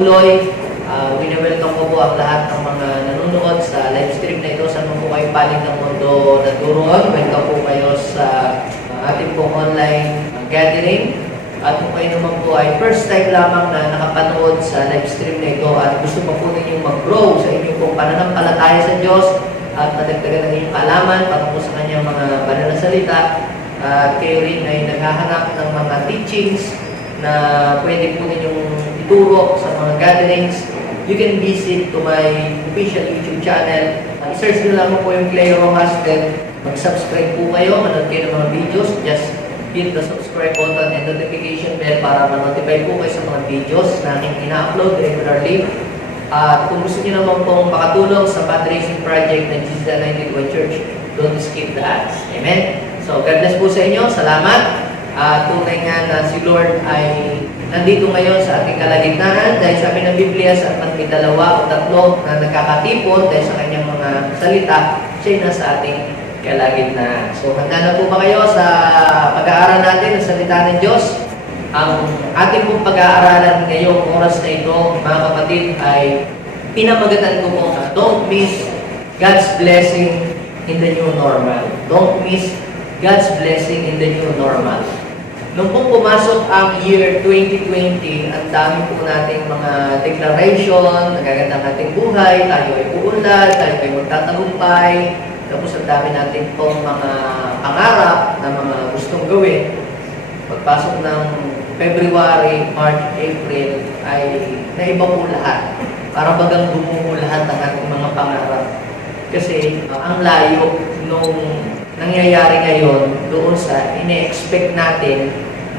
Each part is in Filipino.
patuloy. Wini-welcome ko po ang lahat ng mga nanonood sa live stream na ito. Saan po kayo paling ng mundo naturoon. Welcome po kayo sa ating pong online gathering. At kung kayo naman po ay first time lamang na nakapanood sa live stream na ito at gusto pa po ninyong mag-grow sa inyong pong pananampalataya sa Diyos at madagdagan ng inyong kaalaman para po sa kanyang mga banal na salita, kayo rin ay naghahanap ng mga teachings na pwede po ninyong ituro sa mga gatherings, you can visit to my official YouTube channel. I-search nyo lang po yung Clay Rojas, then mag-subscribe po kayo, manood kayo ng mga videos. Just hit the subscribe button and notification bell para ma-notify po kayo sa mga videos na aking ina-upload regularly. At kung gusto nyo naman pong makatulong sa fundraising project ng Jesus Anointed One Church, don't skip the ads. Amen? So, God bless po sa inyo. Salamat. Tunay nga na si Lord ay nandito ngayon sa ating kalagitnaan dahil sabi ng Biblia sa may 2 o 3 na nagkakatipon dahil sa kanyang mga salita, siya nasa ating kalagitnaan. So, handa na po ba kayo sa pag-aaral natin ng salita ng Diyos? Ang ating pong pag-aaralan ngayong oras na ito, mga kapatid, ay pinamagatan ko po na don't miss God's blessing in the new normal. Don't miss God's blessing in the new normal. Nung pong pumasok ang year 2020, ang dami po nating mga declaration, nagaganda ng ating buhay, tayo ay uunlad, tayo ay magtatagumpay, tapos ang dami natin pong mga pangarap na mga gustong gawin. Pagpasok ng February, March, April, ay naiba po lahat. Parang bagang bumuho lahat ng ating mga pangarap. Kasi ang layo nung nangyayari ngayon doon sa ine-expect natin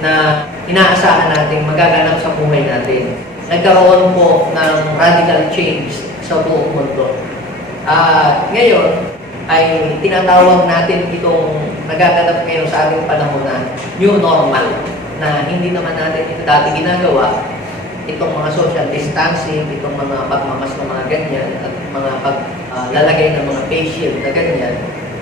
na inaasahan natin magaganap sa buhay natin. Nagkaroon po ng radical change sa buong mundo. Ngayon ay tinatawag natin itong nagaganap ngayon sa ating panahon na new normal, na hindi naman natin ito dati ginagawa. Itong mga social distancing, itong mga pagmamas ng mga ganyan, at mga paglalagay ng mga face shield na ganyan.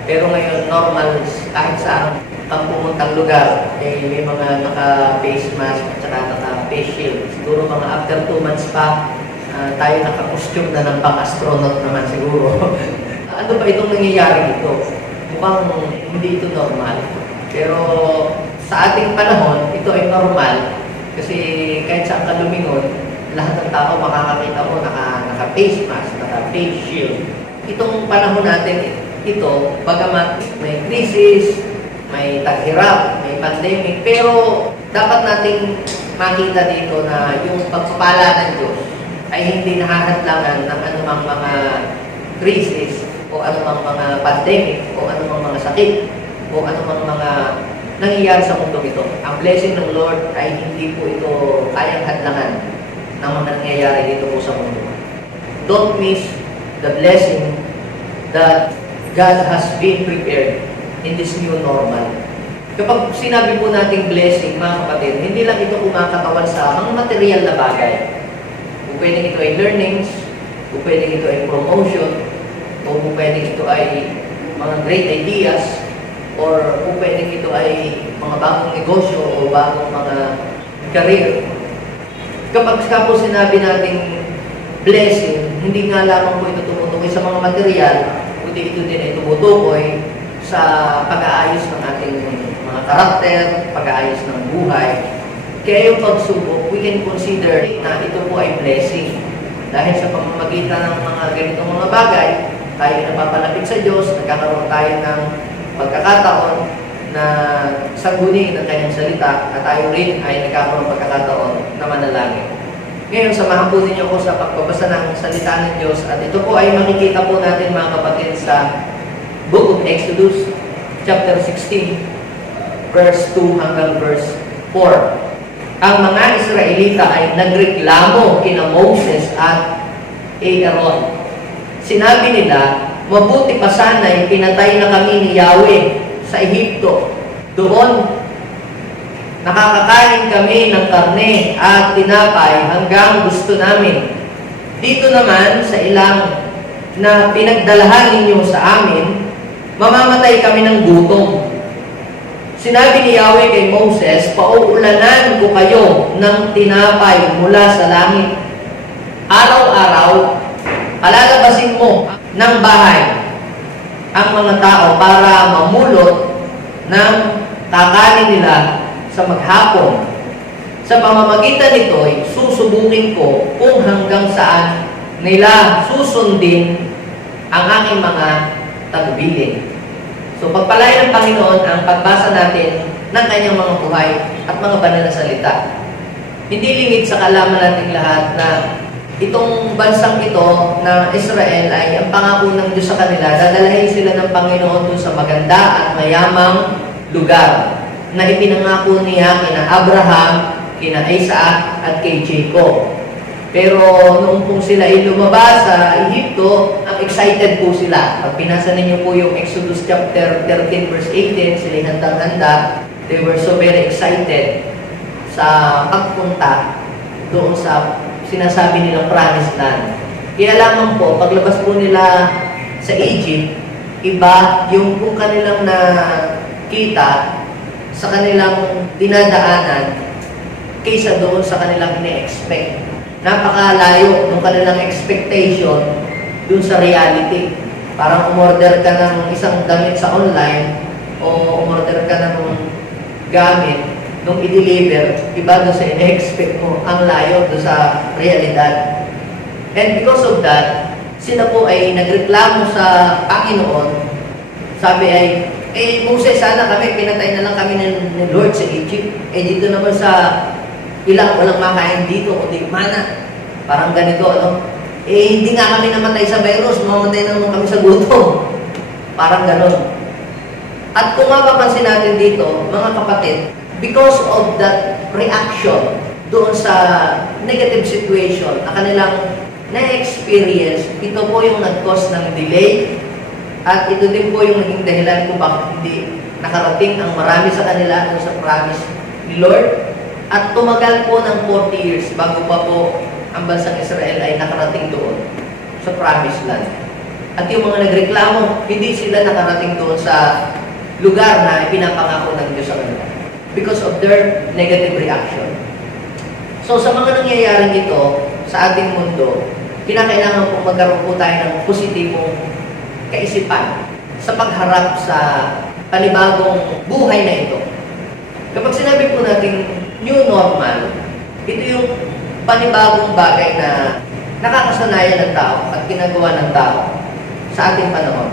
Pero ngayon, normal, kahit saan pang pumuntang lugar, may mga naka-face mask at saka naka-face shield. Siguro mga after 2 months pa, tayo naka-costume na ng pang-astronaut naman siguro. Ano ba itong nangyayari dito? Mukhang hindi ito normal. Pero sa ating panahon, ito ay normal. Kasi kahit saan ka lumingon, lahat ng tao makakakita mo naka-face mask, naka-face shield. Itong panahon natin, ito, bagamat may krisis, may taghirap, may pandemic, pero dapat nating makita dito na yung pagpapala ng Diyos ay hindi nahahadlangan ng anumang mga krisis o anumang mga pandemic o anumang mga sakit o anumang mga nangyayari sa mundo ito. Ang blessing ng Lord ay hindi po ito kayang hadlangan ng mga nangyayari dito po sa mundo. Don't miss the blessing that God has been prepared in this new normal. Kapag sinabi po nating blessing, mga kapatid, hindi lang ito kumakatawan sa mga material na bagay. Kung pwedeng ito ay learnings, kung pwedeng ito ay promotion, o kung pwedeng ito ay mga great ideas, or kung pwedeng ito ay mga bagong negosyo o bagong mga career. Kapag po sinabi nating blessing, hindi nga lamang po ito tumutukoy sa mga material, kundi ito din ay tumutukoy sa pag-aayos ng ating mga karakter, pag-aayos ng buhay. Kaya yung pagsubok, we can consider na ito po ay blessing. Dahil sa pamamagitan ng mga ganitong mga bagay, tayo napapalapit sa Diyos, nagkakaroon tayo ng pagkakataon na sangguni ng kanyang salita at tayo rin ay nagkakaroon ng pagkakataon na manalangin. Ngayon, samahan po ninyo ko sa pagbabasa ng salita ng Diyos at ito po ay makikita po natin mga kapatid sa Book of Exodus, chapter 16, verse 2 hanggang verse 4. Ang mga Israelita ay nagreklamo kina Moses at Aaron. Sinabi nila, mabuti pa sana'y pinatay na kami ni Yahweh sa Ehipto. Doon, nakakakain kami ng karne at tinapay hanggang gusto namin. Dito naman sa ilang na pinagdalahan ninyo sa amin, mamamatay kami ng gutom. Sinabi ni Yahweh kay Moses, pauulanan ko kayo ng tinapay mula sa langit. Araw-araw, palalabasin mo ng bahay ang mga tao para mamulot ng kakanin nila sa maghapon. Sa pamamagitan nito, susubukin ko kung hanggang saan nila susundin ang aking mga tagubilin. So, pagpalaya ng Panginoon ang pagbasa natin ng kanyang mga buhay at mga banal na salita. Hindi lingid sa kalaman nating lahat na itong bansang ito na Israel ay ang pangako ng Diyos sa kanila, dadalahin sila ng Panginoon doon sa maganda at mayamang lugar na ipinangako niya kina Abraham, kina Isaac at kay Jacob. Pero noong pong sila ay lumabas sa Egypto, ang excited po sila. Pag pinasa ninyo po yung Exodus chapter 13 verse 18, sila handang-handa. They were so very excited sa pagpunta doon sa sinasabi nilang promised land. Kaya lamang po, paglabas po nila sa Egypt, iba yung kung kanilang nakita sa kanilang dinadaanan kaysa doon sa kanilang ine-expect. Napakalayo ng kanilang expectation doon sa reality. Parang umorder ka ng isang damit sa online o umorder ka ng gamit nung i-deliver, iba doon sa ine-expect mo, ang layo doon sa realidad. And because of that, sila po ay nagreklamo sa Panginoon. Sabi ay, Moses, sana kami, pinatay na lang kami ng Lord sa Egypt. Dito naman sa ilang walang makain dito, kundi mana. Parang ganito, ano? Hindi nga kami namatay sa virus, mamatay naman kami sa gutom. Parang ganon. At kung mapapansin natin dito, mga kapatid, because of that reaction doon sa negative situation na kanilang na-experience, ito po yung nag-cause ng delay at ito din po yung naging dahilan kung bakit hindi nakarating ang marami sa kanila doon sa promise ni Lord. At tumagal po ng 40 years bago pa po ang bansang Israel ay nakarating doon sa promised land. At yung mga nagreklamo, hindi sila nakarating doon sa lugar na ipinapangako ng Diyos sa kanila because of their negative reaction. So sa mga nangyayaring ito sa ating mundo, kinakailangan po magkaroon po tayo ng positibong kaisipan sa pagharap sa panibagong buhay na ito. Kapag sinabi po natin new normal, ito yung panibagong bagay na nakakasanayan ng tao at ginagawa ng tao sa ating panahon.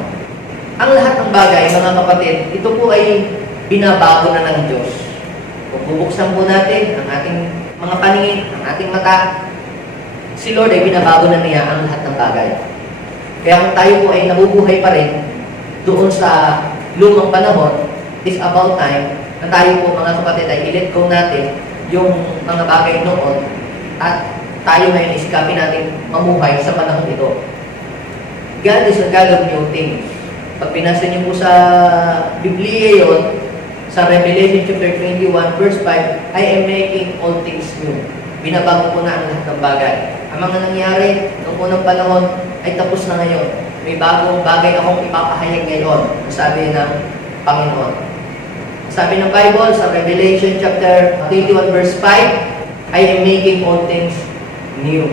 Ang lahat ng bagay, mga kapatid, ito po ay binabago na ng Diyos. Kung bubuksan po natin ang ating mga paningin, ang ating mata, si Lord ay binabago na niya ang lahat ng bagay. Kaya kung tayo po ay nabubuhay pa rin doon sa lumang panahon, it's about time na tayo po, mga kapatid, ay i-let go natin yung mga bagay noon at tayo ngayon isikapin natin mamuhay sa panahon ito. God is a God of new things. Pag pinasa niyo po sa Biblia yon, sa Revelation chapter 21 verse 5, I am making all things new. Binabago ko na ang lahat ng bagay. Ang mga nangyari noong unang panahon ay tapos na ngayon. May bagong bagay akong ipapahayag ngayon, sabi ng Panginoon. Sabi ng Bible sa Revelation chapter 21 verse 5, I am making all things new.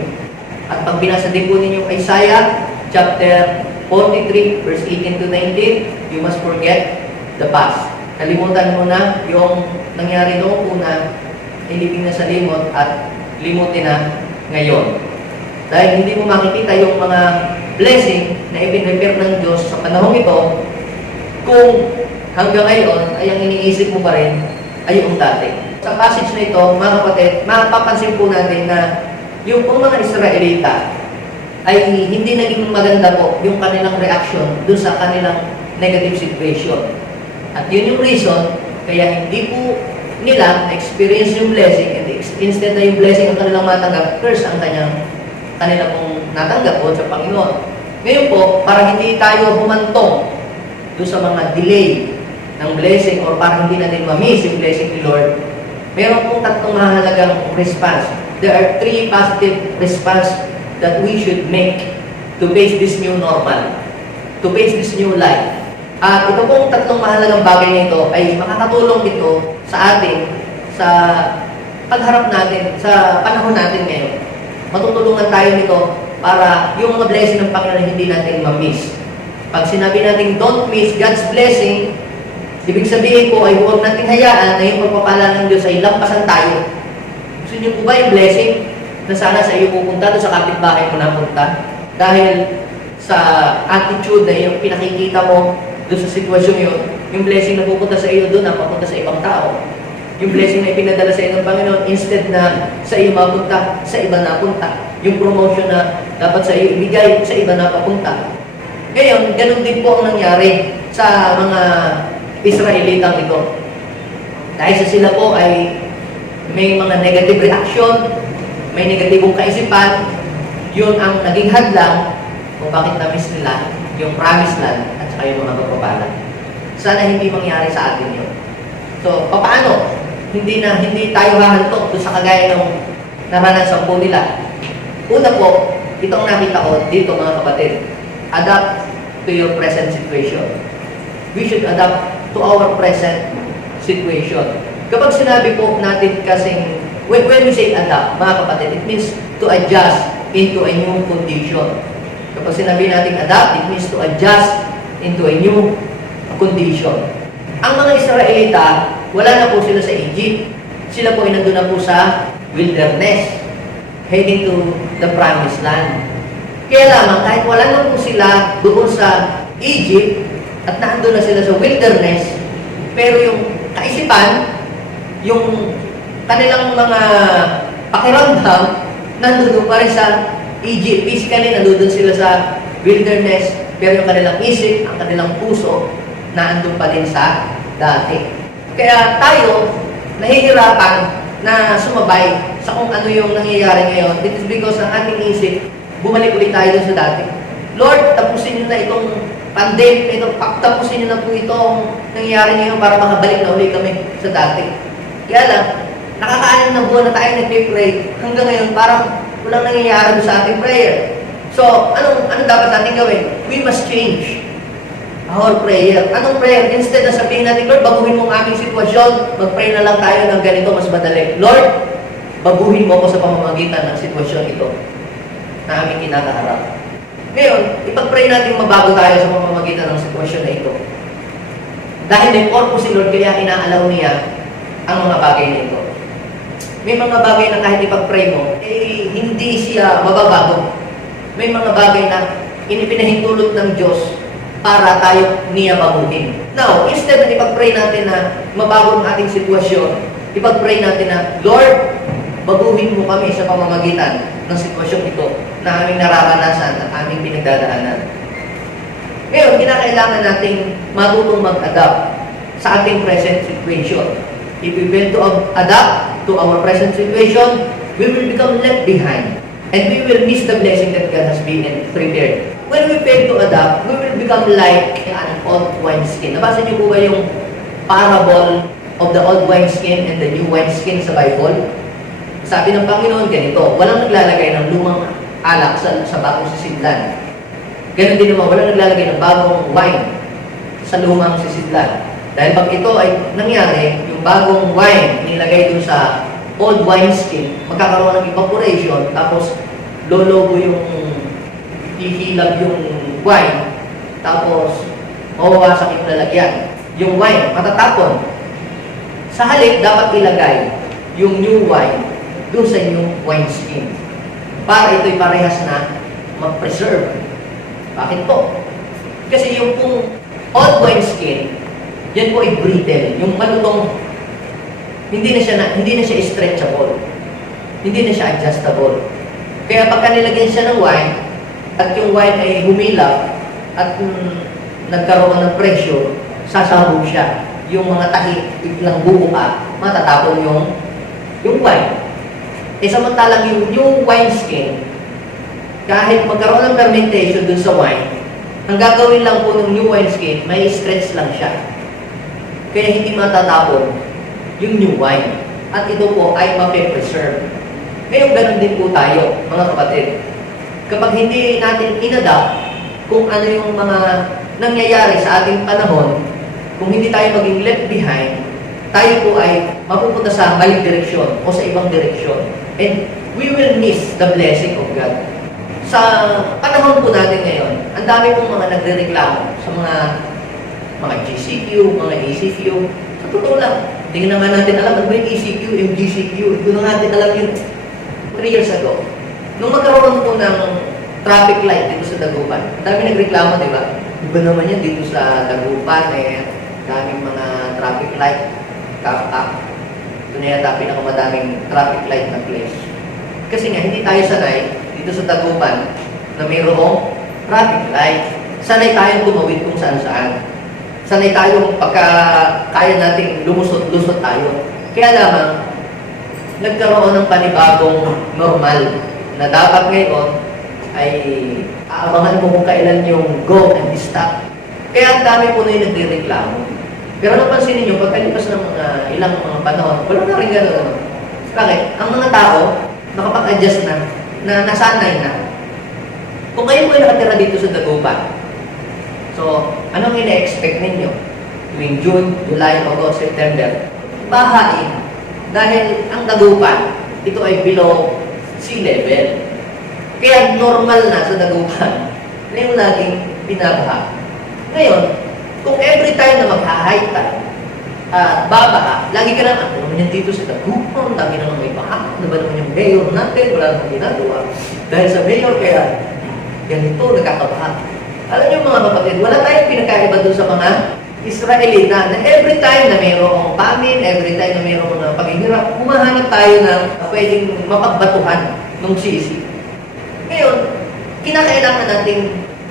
At pag binasa din po ninyo Isaiah chapter 43 verse 18 to 19, you must forget the past. Kalimutan mo na yung nangyari noong una, ilibing na sa limot at limutin na ngayon. Dahil hindi mo makikita yung mga blessing na ipinrepare ng Diyos sa panahong ito, kung hanggang ngayon ay ang iniisip mo pa rin ay yung dati. Sa passage na ito, mga kapatid, mapapansin po natin na yung mga Israelita ay hindi naging maganda po yung kanilang reaction dun sa kanilang negative situation. At yun yung reason, kaya hindi po nila experience yung blessing, and instead na yung blessing ang kanilang matanggap, first ang kanila pong natanggap po sa Panginoon. Ngayon po, para hindi tayo humantong doon sa mga delay ng blessing or para hindi natin ma-miss yung blessing ni Lord, meron pong tatlong mahalagang response. There are 3 positive response that we should make to face this new normal, to face this new life. At ito pong tatlong mahalagang bagay na ito ay makakatulong ito sa atin sa pagharap natin sa panahon natin ngayon. matutulungan tayo nito para yung mga blessing ng Panginoon hindi natin ma-miss. Pag sinabi natin don't miss God's blessing, ibig sabihin po ay huwag natin hayaan na yung pagpapala ng Diyos ay lampasan tayo. Gusto niyo po ba yung blessing na sana sa iyo pupunta, doon sa kapitbahay mo napunta? Dahil sa attitude na yung pinakikita mo doon sa sitwasyon yun, yung blessing na pupunta sa iyo doon, napapunta sa ibang tao. Yung blessing na ipinadala sa iyo ng Panginoon, instead na sa iyo mapunta, sa iba napunta. Yung promotion na dapat sa iyo ibigay, sa iba napapunta. Ngayon, ganun din po ang nangyari sa mga Israelitang ito. Dahil sa sila po ay may mga negative reaction, may negatibong kaisipan, yun ang naging hadlang kung bakit na-miss nila yung promised land at saka yung mga pagpapala. Sana hindi mangyari sa atin yun. So, paano? Hindi tayo hahantok doon sa kagaya ng naranasan po nila. Una po, itong nakita ko dito mga kapatid, adapt to your present situation. We should adapt to our present situation. Kapag sinabi po natin kasing, when we say adapt, mga kapatid, it means to adjust into a new condition. Kapag sinabi natin adapt, it means to adjust into a new condition. Ang mga Israelita, wala na po sila sa Egypt. Sila po ay nandun na po sa wilderness, heading to the promised land. Kaya lamang, kahit wala na po sila doon sa Egypt, at nandun na sila sa wilderness, pero yung kaisipan, yung kanilang mga pakiramdam, nandun pa rin sa Egypt. Physically, nandun sila sa wilderness, pero yung kanilang isip, ang kanilang puso, nandun pa din sa dati. Kaya tayo, nahihirapan na sumabay sa kung ano yung nangyayari ngayon. It is because ang ating isip, bumalik ulit tayo dun sa dati. Lord, tapusin nyo na itong pandemic na ito. Tapusin nyo na po itong nangyayari ngayon para makabalik na ulit kami sa dati. Kaya lang, nakakaanim na buwan na tayo nag-pray. Hanggang ngayon, parang walang nangyayari sa ating prayer. So, ano dapat natin gawin? We must change our prayer. Anong prayer? Instead na sabihin natin, Lord, baguhin mo ang aming sitwasyon, mag-pray na lang tayo ng ganito, mas madali. Lord, baguhin mo ako sa pamamagitan ng sitwasyon ito na aming kinakaharap. Ngayon, ipag-pray natin mabago tayo sa pamamagitan ng sitwasyon na ito. Dahil may purpose si Lord, kaya inaalaw niya ang mga bagay na ito. May mga bagay na kahit ipag-pray mo, hindi siya mababago. May mga bagay na inipinahintulot ng Diyos para tayo niya baguhin. Now, instead na ipag-pray natin na mabago ang ating sitwasyon, ipag-pray natin na, Lord, baguhin mo kami sa pamamagitan ng sitwasyon ito na aming nararanasan at aming pinagdadaanan. Ngayon, kinakailangan nating matutong mag-adapt sa ating present situation. If we fail to adapt to our present situation, we will become left behind and we will miss the blessing that God has been prepared. When we fail to adapt, we will become like an old wineskin. Nabasa niyo po ba yung parable of the old wineskin and the new wineskin sa Bible? Sabi ng Panginoon ganito, walang naglalagay ng lumang alak sa bagong sisidlan. Ganon din naman, walang naglalagay ng bagong wine sa lumang sisidlan. Dahil pag ito ay nangyari, yung bagong wine nilagay dun sa old wineskin, magkakaroon ng evaporation, tapos lolobo yung hihilab yung wine, tapos mawawasak yung lalagyan. Yung wine, matatapon. Sa halip, dapat ilagay yung new wine doon sa new wineskin para ito'y parehas na mag-preserve. Bakit po? Kasi yung pong old wineskin, yan po ay brittle. Yung malutong, hindi na siya stretchable. Hindi na siya adjustable. Kaya pagka nilagyan siya ng wine, at yung wine ay humilap, at nagkaroon ng pressure, sasabog siya. Yung mga tahi, biglang bubuka, matatapon yung wine. Samantalang yung new wineskin, kahit magkaroon ng fermentation dun sa wine, ang gagawin lang po ng new wineskin, may stretch lang siya. Kaya hindi matatapon yung new wine. At ito po ay mape-preserve. Ngayon, ganun din po tayo, mga kapatid. Kapag hindi natin inadapt kung ano yung mga nangyayari sa ating panahon, kung hindi tayo maging left behind, tayo po ay mapupunta sa maling direksyon o sa ibang direksyon. And we will miss the blessing of God. Sa panahon po natin ngayon, ang dami pong mga nagrereklamo sa mga GCQ, mga ECQ. Sa totoo lang, hindi na nga natin alam ano ba yung ECQ, MGCQ. Hindi na natin alam yun 3 years ago. Nung magkaroon po ng traffic light dito sa Dagupan, ang dami nagreklamo, di ba? Iba naman yan dito sa Dagupan, daming mga traffic light, kap-kap. Ito na yata pinakamadaming traffic light na place. Kasi nga, hindi tayo sanay dito sa Dagupan na mayroong traffic light. Sanay tayong tumawid kung saan-saan. Sanay tayong pagka kaya nating lumusot-lusot tayo. Kaya lamang, nagkaroon ng panibagong normal na dapat ngayon ay aabangan mo kung kailan yung go and stop. Kaya ang dami po na yung nagre-reklamo. Pero napansin ninyo, pagkalipas ng mga ilang mga panahon, wala na rin gano'n. Bakit? Ang mga tao, nakapag-adjust na nasanay na. Kung kayo po ay nakatira dito sa Dagupan, so, anong ina-expect ninyo? Tuwing June, July, August, September, bahain. Dahil ang Dagupan, ito ay below sea level. Kaya normal na sa Dagupan na yung laging binabaha. Ngayon, kung every time na mag-high tide at babaha, lagi ka naman, ano naman yan dito sa Dagupan, lagi naman may baha, ano ba naman yung mayor natin, wala naman ginagawa. Dahil sa mayor, kaya ganito, nagkakabaha. Alam niyo mga kapatid, wala tayong pinakaiba doon sa mga Israelita na every time na mayroong famine, every time na mayroong mga paghihirap, humahanap tayo ng pwedeng mapagbatuhan ng sisi. Ngayon, kinakailangan natin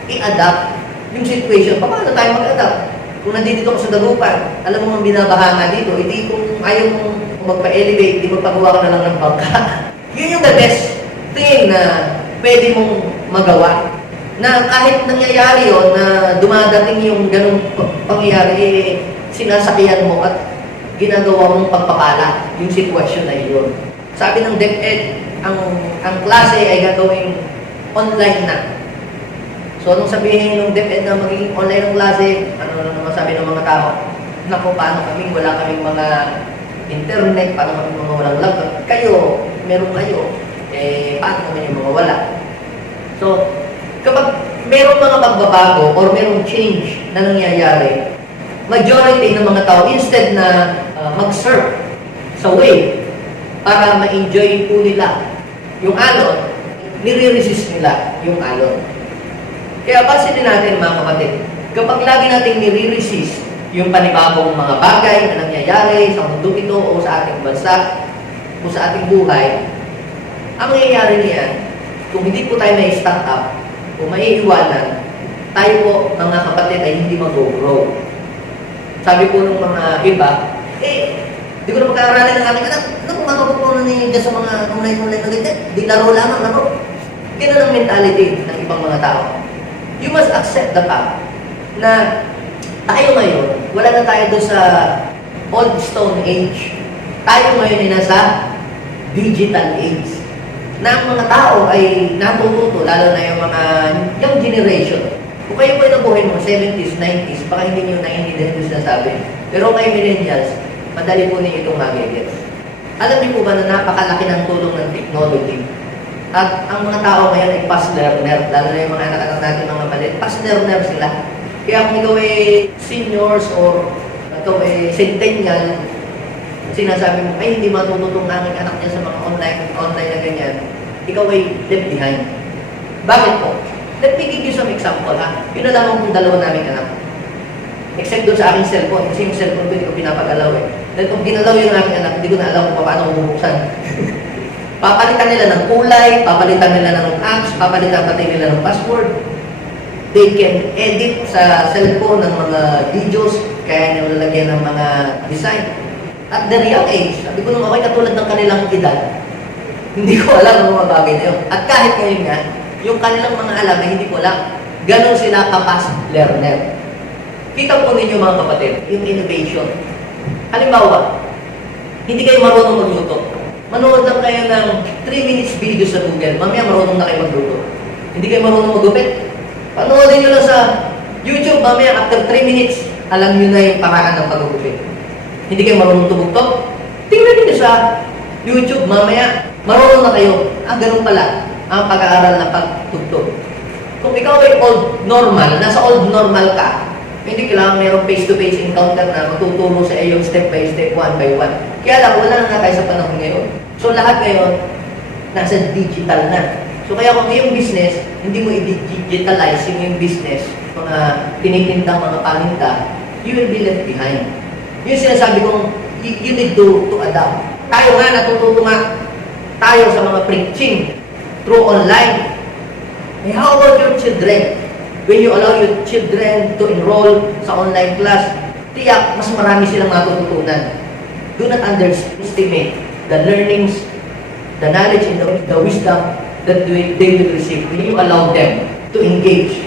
i-adapt yung situation. Paano tayo mag-adapt? Kung nandito ako sa Dagupan, alam mo mang binabaha nga dito, hindi kung ayaw mong magpa-elevate, di magpagawa ka na lang ng bangka. Yun yung the best thing na pwede mong magawa. Na kahit nangyayari yun, na dumadating yung ganung pangyayari, sinasakyan mo at ginagawa mong pagpapala yung sitwasyon na yun. Sabi ng DepEd, ang klase ay gagawing online na. So, nung sabihin ng DepEd na magiging online ang klase, ano naman sabi ng mga tao? Naku, paano kami? Wala kaming mga internet, paano kami mga walang laptop? Kayo, meron kayo. Paano naman yung mga wala? So, kapag merong mga pagbabago or merong change na nangyayari, majority ng mga tao, instead na mag-surf sa wave para ma-enjoy po nila yung alon, nire-resist nila yung alon. Kaya pansinin natin mga kapatid, kapag lagi nating nire-resist yung panibagong mga bagay na nangyayari sa mundo ito o sa ating bansa o sa ating buhay, ang nangyayari niyan, kung hindi po tayo na-start up, o maiiwanan, tayo po, mga kapatid, ay hindi mag-grow. Sabi po ng mga iba, di ko na magkakaralin ng aking anak, ano kung matututunan niya sa mga online na ganyan? Di laro lamang, ano? Ganun ang mentality ng ibang mga tao. You must accept the fact na tayo ngayon, wala na tayo doon sa old stone age. Tayo ngayon ay nasa digital age. Na ang mga tao ay natututo, lalo na yung mga young generation. Kung kayo po ay nabuhay mga 70s, 90s, baka hindi nyo naiintindihan yung sinasabi. Pero kayo millennials, madali po ninyo itong mag-gets. Alam niyo po ba na napakalaki ng tulong ng technology? At ang mga tao ngayon ay fast learner, lalo na yung mga anak-anak natin mga malit, fast learner sila. Kaya kung ikaw ay seniors or ikaw ay centennial, sinasabi mo, ay hindi matututong aming anak niya sa mga online na ganyan, ikaw ay left behind. Bakit po? Let me give you some example, ha? Yun na lamang kung dalawa naming anak. Except doon sa aking cellphone, kasi yung cellphone ko hindi ko pinapagalaw eh. Dahil kung ginalaw yung aking anak, hindi ko na alam kung paano bubuksan. Papalitan nila ng kulay, papalitan nila ng apps, papalitan pati nila ng password. They can edit sa cellphone ng mga videos, kaya nila lalagyan ng mga design. At the young age, sabi ko nung okay, katulad ng kanilang edad, hindi ko alam ang mga bagay na yun. At kahit ngayon nga, yung kanilang mga alam na hindi ko alam, ganun sila ka-fast learner. Kita po ninyo mga kapatid, yung innovation. Halimbawa, hindi kayo marunong magluto. Manood lang kayo ng 3 minutes video sa Google, mamaya marunong na kayo magluto. Hindi kayo marunong magupit. Panoodin nyo lang sa YouTube, mamaya after 3 minutes, alam nyo na yung paraan ng pagugupit. Hindi kayo marunong tumugtog, tingnan nyo sa YouTube, mamaya marunong na kayo ganun pala ang pag-aaral na pagtugtog. Kung ikaw ay old normal, nasa old normal ka, hindi kailangan mayroong face-to-face encounter na matuturo sa iyo step by step, one by one. Kaya lang, wala na tayo sa panahon ngayon. So lahat ngayon, nasa digital na. So kaya kung iyong business, hindi mo i-digitalize yung business, mga tinitindang mga paninda, you will be left behind. Yung sinasabi kong, you need to adapt. Tayo nga, natututo nga tayo sa mga preaching through online. How about your children? When you allow your children to enroll sa online class, tiyak, mas marami silang matututunan. Do not underestimate the learnings, the knowledge, and the wisdom that they will receive when you allow them to engage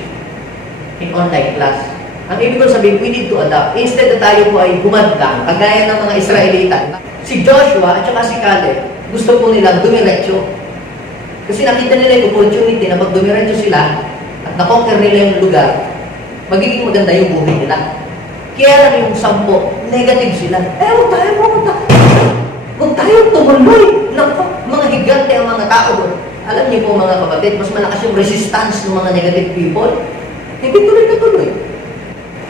in online class. Ang ibig ko sabihin, we need to adapt. Instead na tayo po ay humadlang, kagaya ng mga Israelita. Si Joshua at saka si Caleb, gusto po nilang dumiretso. Kasi nakita nila yung opportunity na pag dumiretso sila at na-conquer nila yung lugar, magiging maganda yung buhay nila. Kaya lang yung 10, negative sila. Huwag tayo tumuloy. Naku, mga higante ang mga tao doon. Alam niyo po mga kapatid, mas malakas yung resistance ng mga negative people. Hindi tuloy na tuloy.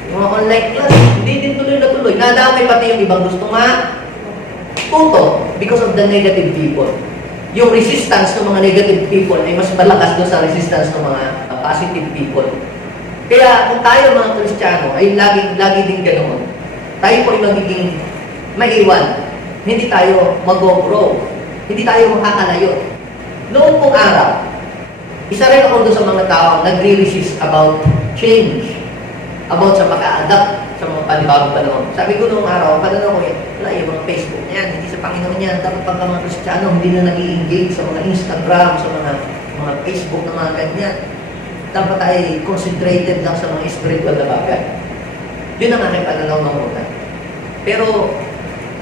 Yung mga online class, hindi din tuloy na tuloy. Nadamay pati yung ibang gusto tuto because of the negative people. Yung resistance ng mga negative people ay mas malakas doon sa resistance ng mga positive people. Kaya kung tayo mga Kristiyano ay lagi din ganoon, tayo po ay magiging maiwan. Hindi tayo mag-grow. Hindi tayo makakalayo. Noong pong araw, isa rin ako doon sa mga tao nagre-resist about change, about sa pag-a-adapt sa mga panibagong panahon. Sabi ko noong araw, panahon ko yan, wala yung mga Facebook niyan, hindi sa Panginoon yan, dapat pagka mga Kristiyano, hindi na nag-i-engage sa mga Instagram, sa mga Facebook na mga ganyan. Dapat ay concentrated lang sa mga spiritual na bagay. Yun ang aking pananaw ng una. Pero,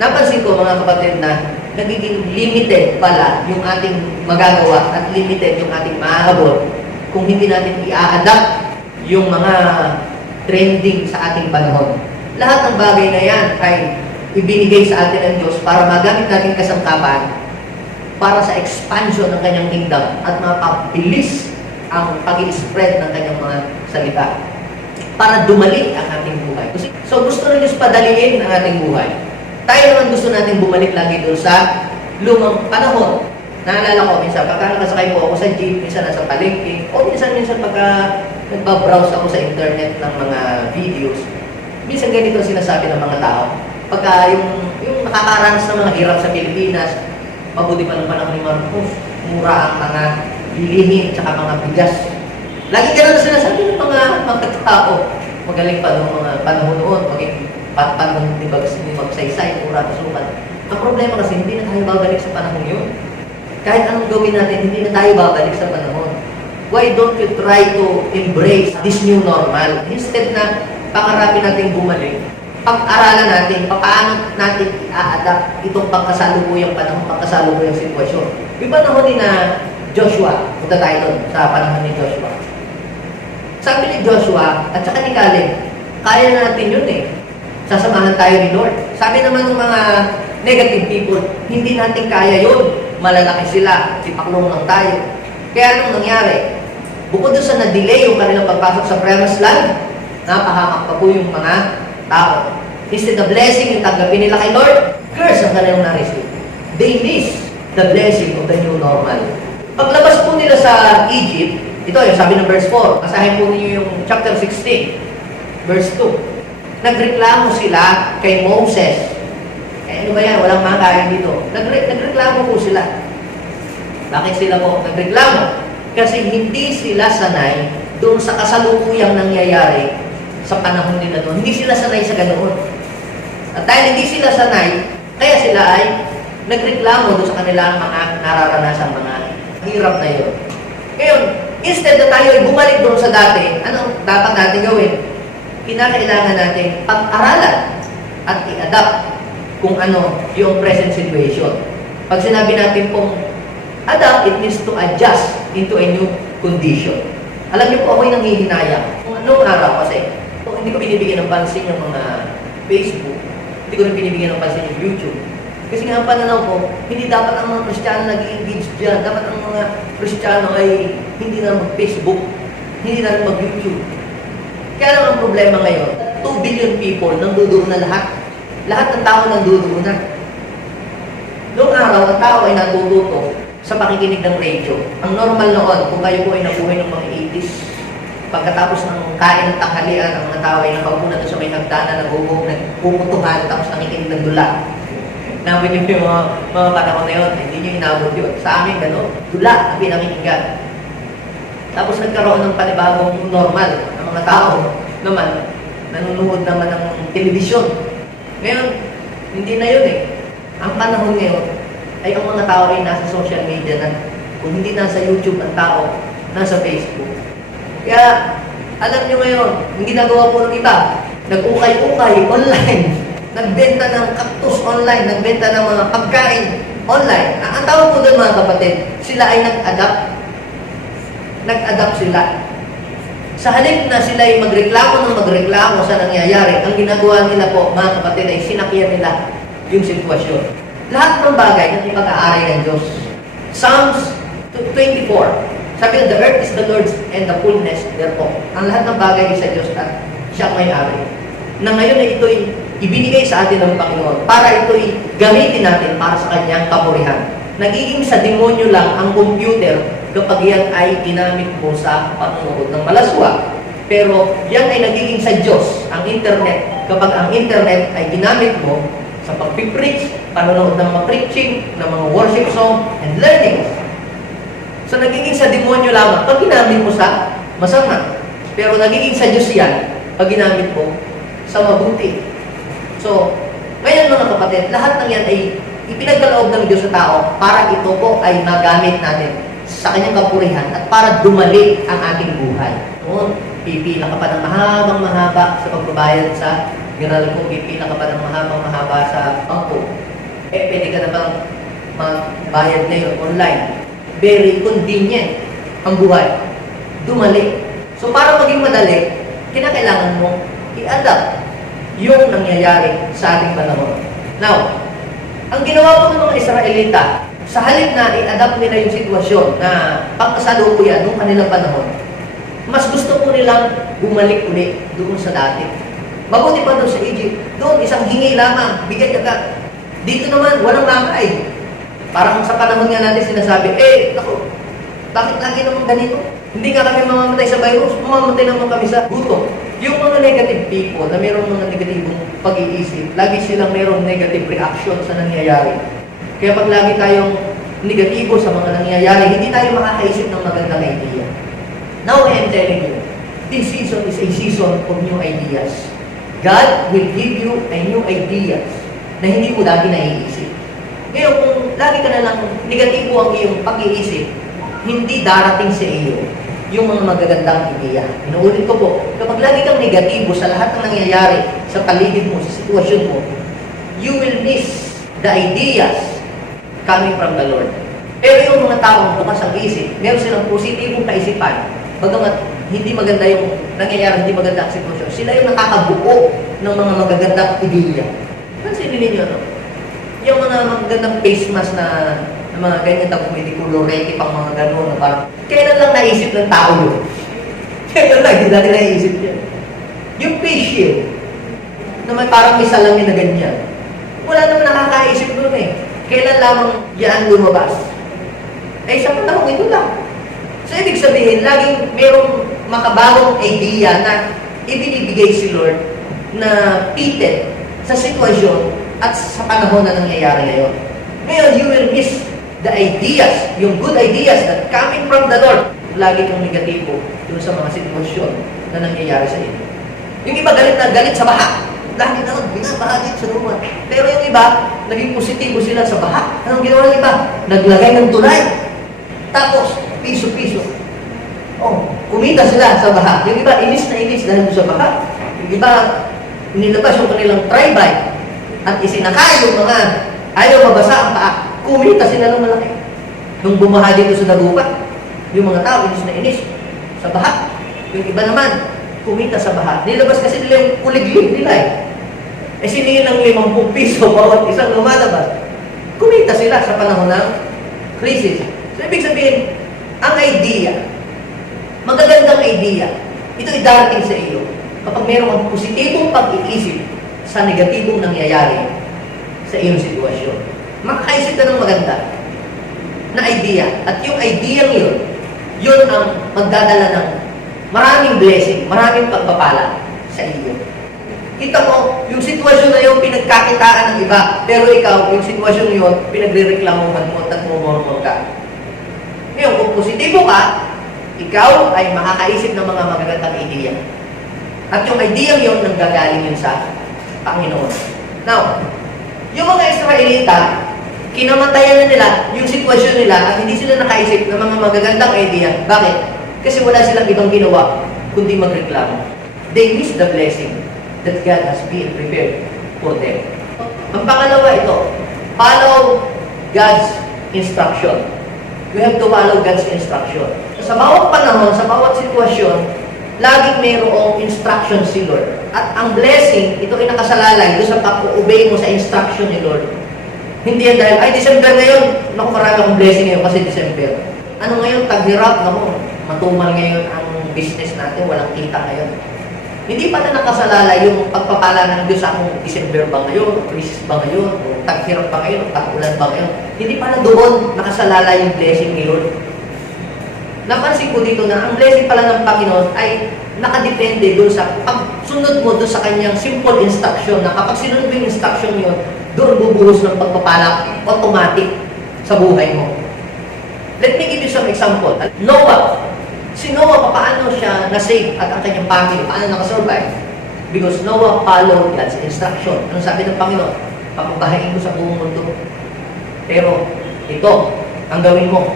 napansin ko mga kapatid na nagiging limited pala yung ating magagawa at limited yung ating maaabot kung hindi natin i-adapt yung mga trending sa ating panahon. Lahat ng bagay na yan ay ibinigay sa atin ng Diyos para magamit natin kasangkapan para sa expansion ng kanyang kingdom at mapabilis ang pag-i-spread ng kanyang mga salita para dumali ang ating buhay. So gusto ng Diyos padaliin ang ating buhay. Tayo naman gusto natin bumalik lagi doon sa lumang panahon. Naalala ko, minsan pagka nakasakay po ako sa jeep, minsan nasa palengke, o minsan pagka nagbabrowse ako sa internet ng mga videos, minsan ganito sinasabi ng mga tao. Pagka yung nakakaranas ng mga hirap sa Pilipinas, mabuti pa ng panahon ni Marcos, mura ang mga bilihin at mga bigas. Lagi ganun sinasabi ng mga tao. Magaling pa ng mga panahon noon, maging panahon ni Magsaysay, mura at sukat. Ang problema kasi, hindi na tayo babalik sa panahon yun. Kahit anong gawin natin, hindi na tayo babalik sa panahon. Why don't you try to embrace this new normal? Instead na pangarapin natin bumalik, pag-aralan natin, paano natin i-adapt itong pagkasalubuyang panahon, pagkasalubuyang sitwasyon. Yung panahon ni na Joshua, punta tayo doon sa panahon ni Joshua. Sabi ni Joshua at saka ni Caleb, kaya natin yun eh. Sasamahan tayo ni Lord. Sabi naman ng mga negative people, hindi natin kaya yun. Malalaki sila, ipaklong lang tayo. Kaya anong nangyari? Bukod doon sa na-delay yung kanilang pagpasok sa promised land, napahamak pa po yung mga tao. Instead of blessing yung tanggapin nila kay Lord, curse ang kanilang na-receive. They miss the blessing of the new normal. Paglabas po nila sa Egypt, ito yung sabi ng verse 4, basahin po niyo yung chapter 16, verse 2. Nagreklamo sila kay Moses. Ano ba yan? Walang makain dito. Nagreklamo po sila. Bakit sila po nagreklamo? Kasi hindi sila sanay doon sa kasalukuyang nangyayari sa panahon nila doon. Hindi sila sanay sa ganoon. At dahil hindi sila sanay, kaya sila ay nagreklamo doon sa kanilang mga nararanasan mga hirap na yun. Ngayon, instead na tayo ay bumalik doon sa dati, ano dapat natin gawin? Kinakailangan natin pag-aralan at i-adapt kung ano yung present situation. Pag sinabi natin pong adapt, it means to adjust into a new condition. Alam niyo po, ako'y nanghihinayang. Kung anong araw kasi, hindi ko binibigyan ng pansin yung mga Facebook, hindi ko rin binibigyan ng pansin yung YouTube. Kasi nga ang pananaw ko, hindi dapat ang mga Kristiyano nag-engage dyan. Dapat ang mga Kristiyano ay hindi na mag-Facebook, hindi na mag-YouTube. Kaya lang ang problema ngayon, 2 billion people nandudugo na lahat. Lahat ng tao nandudugo na. Noong araw, ang tao ay natututo sa pakikinig ng radio. Ang normal noon, kung kayo po ay nabuhay ng mga 80s, pagkatapos ng kain ng tanghalian, ang mga tao ay nakapuna doon sa may hagdanan, nagpuputuhan, tapos nakikinig ng dula. Namin yung mga panahon na yun, hindi nyo inabot yun. Sa amin, gano'n, dula ang pinakikinggan. Tapos nagkaroon ng panibagong normal ng mga tao naman, nanonood naman ng telebisyon. Ngayon, hindi na yun eh. Ang panahon ngayon ay ang mga tao ay nasa social media na. Kung hindi nasa YouTube ang tao, nasa Facebook. Kaya, alam nyo ngayon, ang ginagawa po ng iba, nag-ukay-ukay online, nagbenta ng cactus online, nagbenta ng mga pagkain online. Ang tawag po doon mga kapatid, sila ay nag-adapt. Nag-adapt sila. Sa halip na sila ay magreklamo sa nangyayari, ang ginagawa nila po, mga kapatid, ay sinakyan nila yung sitwasyon. Lahat ng bagay na ipag-aari ng Diyos. Psalms 24, sabi na, the earth is the Lord's and the fullness thereof. Ang lahat ng bagay ay sa Diyos at siya may-ari. Na ngayon ay ito'y ibinigay sa atin ng Panginoon para ito'y gamitin natin para sa kanyang kapurihan. Nagiging sa demonyo lang ang computer kapag yan ay ginamit mo sa panunood ng malaswa. Pero yan ay nagiging sa Diyos, ang internet, kapag ang internet ay ginamit mo sa pag-preach, panunood ng mga preaching, ng mga worship song, and learning. So nagiging sa demonyo lamang pag ginamit mo sa masama. Pero nagiging sa Diyos yan pag ginamit mo sa mabuti. So, ngayon mga kapatid, lahat ng yan ay ipinagkaloob ng Diyos sa tao para ito po ay magamit natin sa kanyang kapurihan at para dumali ang ating buhay. Noon, pipila ka pa ng mahabang-mahaba sa pagbabayad sa general ko, pipila ka pa ng mahabang-mahaba sa bangko. Pwede ka na bang magbayad ngayon online. Very convenient ang buhay. Dumali. So, para maging madali, kinakailangan mo i-adapt yung nangyayari sa ating panahon. Now, ang ginawa po ng mga Israelita, sa halip na i-adapt nila yung sitwasyon na pagkasalukuyan noong kanilang panahon, mas gusto po nilang bumalik ulit doon sa dati. Mabuti pa doon sa Egypt, doon isang hingi lamang, bigay agad. Dito naman, walang makay. Parang sa panahon nga natin sinasabi, naku, bakit lagi naman ganito? Hindi nga kami mamamatay sa virus, mamamatay naman kami sa gutom. Yung mga negative people na mayroong mga negatibong pag-iisip, lagi silang mayroong negative reaction sa nangyayari. Kaya pag lagi tayong negatibo sa mga nangyayari, hindi tayo makakaisip ng magandang idea. Now I am telling you, this season is a season of new ideas. God will give you a new ideas na hindi mo dati naiisip. Ngayon, kung lagi ka na lang negatibo ang iyong pag-iisip, hindi darating sa iyo yung mga magagandang ideya. Inuulit ko po, kapag lagi kang negatibo sa lahat ng nangyayari sa paligid mo, sa sitwasyon mo, you will miss the ideas coming from the Lord. Pero yung mga taong bukas ang isip, meron silang positibong kaisipan, bagamat hindi maganda yung nangyayari, hindi maganda ang sitwasyon, sila yung nakakabuo ng mga magagandang ideya. Pansinin ninyo, no? Yung mga magagandang face mask na mga ganyan tapos may dikulorete pang mga gano'n na parang kailan lang naisip ng tao yun? Kailan lang, hindi natin naisip yan. Yung face shield na may parang may salamin na ganyan, wala naman nakakaisip doon eh. Kailan lamang yan lumabas? Sa panahon ito lang. So, ibig sabihin, laging merong makabagong idea na ibinibigay si Lord na fitted sa sitwasyon at sa panahon na nangyayari ngayon. Ngayon, you will miss the ideas, yung good ideas that coming from the Lord. Lagi kang negatibo dun sa mga sitwasyon na nangyayari sa inyo. Yung iba galit na galit sa baha. Lagi na lang, binabaha dito sa lupa. Pero yung iba, naging positibo sila sa baha. Anong ginawa ng iba? Naglagay ng tulay. Tapos, piso-piso. Kumita sila sa baha. Yung iba, inis na inis dahil sa baha. Yung iba, nilabas yung kanilang tri-bike at isinakay yung mga ayaw mabasa ang paa. Kumita sila ng malaki. Nung bumaha dito sa dagupan, yung mga tao, inis na inis sa baha. Yung iba naman, kumita sa baha. Nilabas kasi nila yung kuliglig nila eh. Siningin ng 50 piso bawat isang lumalabas. kumita sila sa panahon ng crisis. So, ibig sabihin, ang idea, magagandang idea, ito ay darating sa iyo kapag meron kang positibong pag-iisip sa negatibong nangyayari sa iyong sitwasyon. Makakaisip ka ng maganda na idea. At yung idea yun ang magdadala ng maraming blessing, maraming pagpapala sa iyo. Kita mo, yung sitwasyon na yun, pinagkakitaan ng iba. Pero ikaw, yung sitwasyon yun, pinagre-reklamuhan mo at nagmumurmur ka. Ngayon, kung positibo ka, ikaw ay makakaisip ng mga magagandang ideya. At yung idea yun, nanggagaling yun sa Panginoon. Now, yung mga Israelita, kinamatayan na nila yung sitwasyon nila at hindi sila nakaisip ng mga magagandang idea. Bakit? Kasi wala silang ibang ginawa kundi magreklamo. They miss the blessing that God has been prepared for them. Ang pangalawa ito, follow God's instruction. We have to follow God's instruction. Sa bawat panahon, sa bawat sitwasyon, laging mayroong instruction si Lord. At ang blessing, ito ay nakasalalay doon sa pag-obey mo sa instruction ni Lord. Hindi yan dahil, ay December ngayon, naku marami akong blessing ngayon kasi December. Ano ngayon, taghirap, naku, matumal ngayon ang business natin, walang kita ngayon. Hindi pala nakasalalay yung pagpapala ng Diyos sa akong December ba ngayon, crisis ba ngayon, o taghirap ba ngayon, o tag-ulan ba ngayon. Hindi pala doon nakasalalay yung blessing ni Lord. Napansin ko dito na ang blessing pala ng Panginoon ay nakadepende doon sa pagsunod mo doon sa kanyang simple instruction na kapag sinunod mo yung instruction yun, doon bubuhos ng pagpapala automatic sa buhay mo. Let me give you some example. Noah. Si Noah, paano siya na-save at ang kanyang family, paano nakasurvive? Because Noah followed God's instruction. Anong sabi ng Panginoon? Papabahain ko sa buong mundo. Pero ito, ang gawin mo,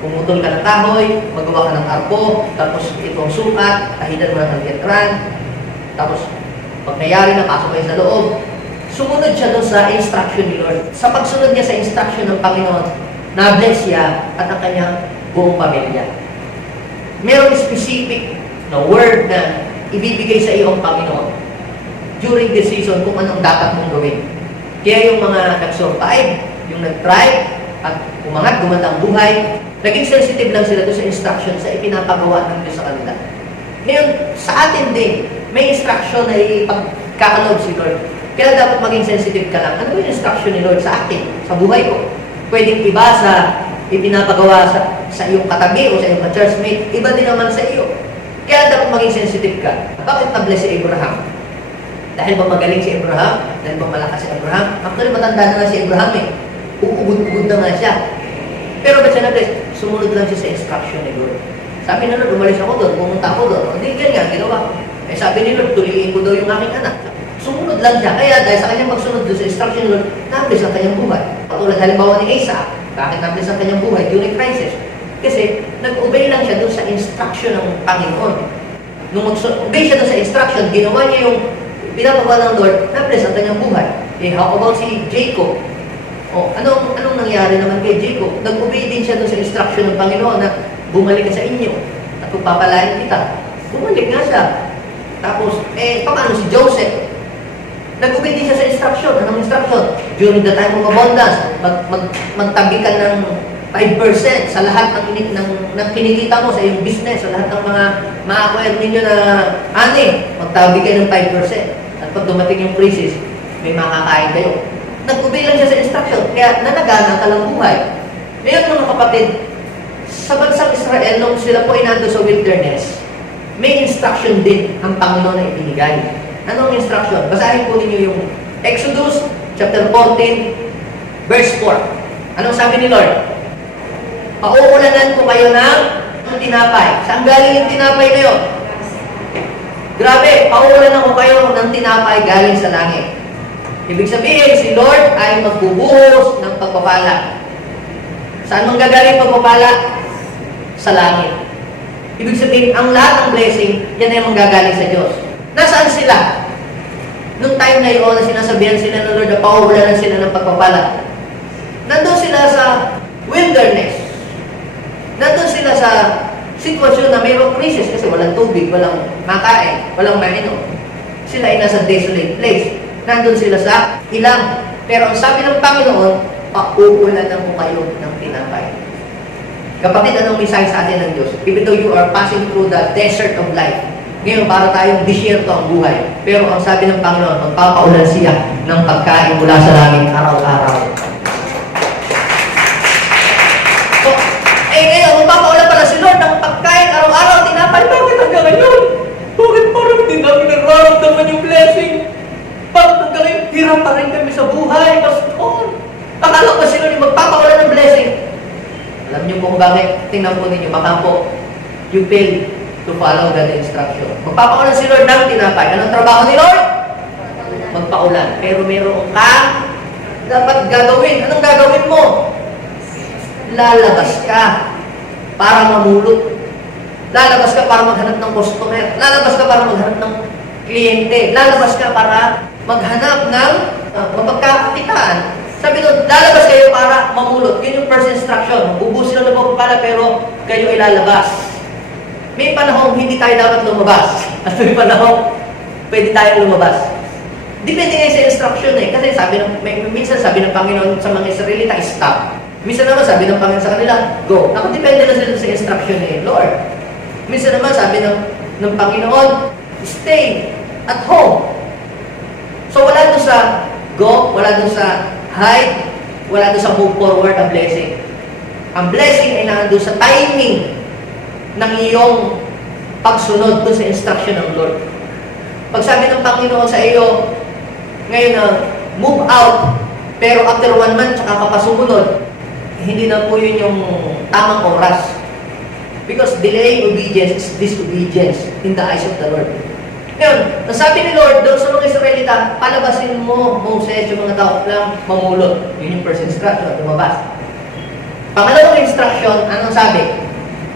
pumutol ka ng kahoy, magawa ka ng arko, tapos itong sukat, tahidan mo ng ketran, tapos pag nangyari na, pasok kayo sa loob. Sumunod siya doon sa instruction ni Lord. Sa pagsunod niya sa instruction ng Panginoon, na-bless siya at ang kanyang buong pamilya. Merong specific na word na ibibigay sa iyo ang Panginoon during this season kung anong dapat mong gawin. Kaya yung mga nag-survive, yung nag-try, at umangat, gumanda ang buhay, naging sensitive lang sila doon sa instruction sa ipinapagawa ng Diyos sa kanila. Ngayon, sa atin din, may instruction na ipagkakalob si Lord. Kaya dapat maging sensitive ka lang. Ano yung instruction ni Lord sa akin, sa buhay ko? Pwedeng iba sa ipinapagawa sa iyong katabi o sa iyong churchmate, iba din naman sa iyo. Kaya dapat maging sensitive ka. Bakit na-bless si Abraham? Dahil ba magaling si Abraham? Dahil ba malakas si Abraham? Actually, matanda na nga si Abraham eh. Uugod-ugod na nga siya. Pero ba't siya na-bless? Sumunod lang siya sa instruction ni Lord. Sabi na Lord, umalis ako doon, pumunta ako doon. Hindi, ganyan, ginawa. Eh sabi ni Lord, tuliin ko daw yung aking anak. Sumunod lang siya. Kaya dahil sa kanyang magsunod doon sa instruction ni Lord, na-bless ang kanyang buhay. Patulad halimbawa ni Asa, bakit na-bless ang kanyang buhay during crisis? Kasi nag-obey lang siya doon sa instruction ng Panginoon. Nung mag-obey siya doon sa instruction, ginawa niya yung pinapagawa ng Lord, na-bless ang kanyang buhay. Eh, how about si Jacob? O, anong nangyari naman kay Jacob? Nag-obey din siya doon sa instruction ng Panginoon na bumalik ka sa inyo at pagpapalain kita. Bumalik nga siya. Tapos, paano si Joseph? Nag-obey din siya sa instruction. Anong instruction? During the time of abundance, magtabi ka ng 5% sa lahat ng kinikita mo sa iyong business, sa lahat ng mga ma-acquire ninyo na ani, magtabi kayo ng 5%. At pag dumating yung crisis, may makakain kayo. Nag-obey lang siya sa instruction, kaya nanagana ka lang buhay. Ngayon mga kapatid, sa bansang Israel, nung sila po ay nando sa wilderness, may instruction din ang Panginoon na ibinigay. Anong instruction? Basahin po ninyo yung Exodus chapter 14, verse 4. Anong sabi ni Lord? Pauulanan ko kayo ng tinapay. Saan galing yung tinapay na yun? Grabe, pauulanan ko kayo ng tinapay galing sa langit. Ibig sabihin, si Lord ay magbubuhos ng pagpapala. Saan manggagaling pagpapala? Sa langit. Ibig sabihin, ang lahat ng blessing, yan ay manggagaling sa Diyos. Nasaan sila? Nung time na yun na sinasabihan sila ng Lord na pauulanan sila ng pagpapala. Nandun sila sa wilderness. Nandun sila sa sitwasyon na mayroong crisis kasi walang tubig, walang makain, walang mainom. Sila ay nasa desolate place. Nandun sila sa ilang. Pero ang sabi ng Panginoon, pauulanan ko kayo ng tinapay. Kapatid, anong mensahe sa atin ng Diyos? Even though you are passing through the desert of life, ngayon para tayong disyerto ang buhay. Pero ang sabi ng Panginoon, magpapaulan siya ng pagkain mula sa langit araw-araw. So, ngayon, magpapaulan pala si Lord ng pagkain araw-araw, tinapay. Bakit hanggang ngayon? Bakit parang hindi namin nararamdaman yung blessing? Bakit hanggang ngayon, hirap pa rin kami sa buhay, Pastor? Akala ko si Lord magpapaulan ng blessing. Alam niyo po kung bakit? Tingnan po ninyo, baka po, you fail to follow that instruction. Magpapaulan si Lord ng tinapay. Anong trabaho ni Lord? Magpaulan. Pero meron ka dapat gagawin. Anong gagawin mo? Lalabas ka para mamulot. Lalabas ka para maghanap ng customer. Lalabas ka para maghanap ng kliyente. Lalabas ka para maghanap ng mapagkakitaan. Sabi doon, lalabas kayo para mamulot. Yun yung first instruction. Ubusin lang na pala pero kayo ay lalabas. May panahon hindi tayo dapat lumabas. At may panahon pwede tayong lumabas. Depende ngayon sa instruction eh. Kasi minsan sabi ng Panginoon sa mga Israelita, stop. Minsan naman sabi ng Panginoon sa kanila, go. Nakadepende na sila sa instruction eh, Lord. Minsan naman sabi ng Panginoon, stay at home. So wala doon sa go, wala doon sa hide, wala doon sa move forward ang blessing. Ang blessing ay nandun sa timing ng iyong pagsunod doon sa instruction ng Lord. Pag sabi ng Panginoon sa iyo, ngayon na move out, pero after 1 month, tsaka kapasumunod, hindi na po yun yung tamang oras. Because delaying obedience is disobedience in the eyes of the Lord. Ngayon, nasabi ni Lord doon sa mga Israelita, palabasin mo, Moses, yung mga tao lang, mamulot. Yun yung first instruction, lumabas. Pangalawang instruction, anong sabi?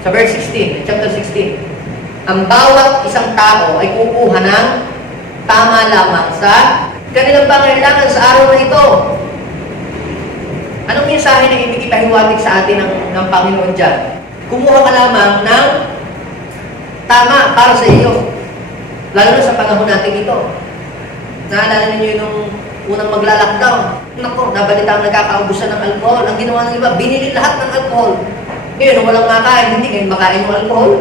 Sa verse 16, chapter 16, ang bawat isang tao ay kukuha ng tama lamang sa kanilang pangailangan sa araw na ito. Anong mensahe na ibig ipahiwatig sa atin ng Panginoon dyan? Kumuha ka lamang ng tama para sa iyo. Lalo na sa panahon natin ito. Naalala niyo nung unang magla-lockdown. Nako, nabalita ang nagkakaubusan ng alcohol. Ang ginawa ng iba, binili lahat ng alcohol. Ngayon, walang makain, hindi ngayon makain yung alcohol.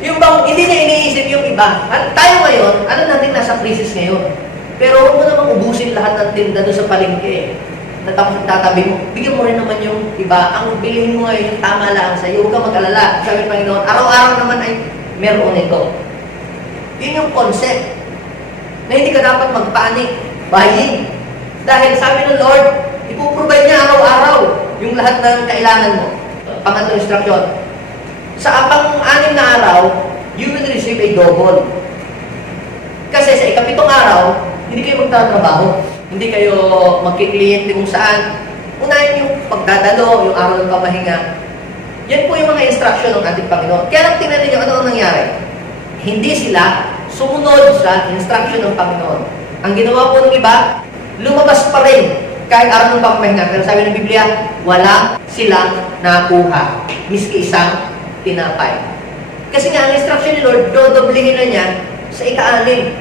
Yung bang, hindi niya iniisip yung iba. At tayo ngayon, alam natin nasa crisis ngayon. Pero huwag mo namang ubusin lahat ng tinda doon sa palengke. Tapos tatabi mo, bigyan mo rin naman yung iba. Ang bilhin mo ngayon, yung tama lang sa iyo. Huwag kang mag-alala. Sabi ng Panginoon, araw-araw naman ay meron ito. Yun yung concept na hindi ka dapat mag-panic, buying. Dahil sabi ng Lord, ipuprovide niya araw-araw yung lahat ng kailangan mo. Pangatlong instruction. Sa pang-6 na araw, you will receive a double. Kasi sa ikapitong araw, hindi kayo magtatrabaho. Hindi kayo magkikliyente kung saan. Unahin yung pagdadalo, yung araw ng pamahinga. Yan po yung mga instruction ng ating Panginoon. Kaya lang tingnan ninyo ano ang nangyari. Hindi sila sumunod sa instruction ng Panginoon. Ang ginawa po ng iba, lumabas pa rin kahit araw ng pamahinga. Pero sabi ng Biblia, wala silang nakuha. Miski isang tinapay. Kasi nga, ang instruction ni Lord, dodoblihin na niya sa ika-6.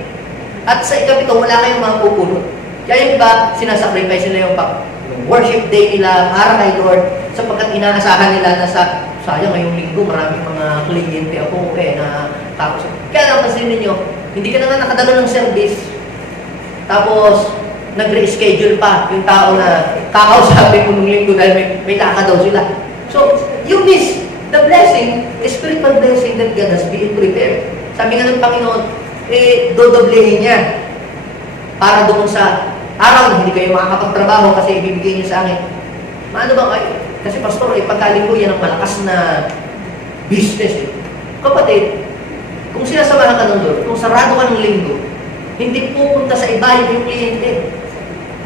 At sa ika-7, wala kayong mga pupulot. Kaya yung iba, sinasacrifice nila yung worship day nila para kay Lord sapagkat inaasahan nila na sayang ngayong linggo, maraming mga kliyente ako na tapos. Kaya lang kasi ninyo, hindi ka na nga nakadalo ng service. Tapos, nag-reschedule pa yung tao na kakausapin mo ng linggo dahil may lakad daw sila. So, you miss the blessing, the spiritual blessing that God has been prepared. Sabi nga ng Panginoon, dodoblehin niya para doon sa araw na hindi kayo makakapagtrabaho kasi ibibigay niyo sa akin. Maano ba kayo? Kasi pastor, pagkalinggo yan ang malakas na business. Kapatid, kung sinasamahan ka ng Lord, kung sarado ka ng linggo, hindi pupunta sa iba yung kliyente.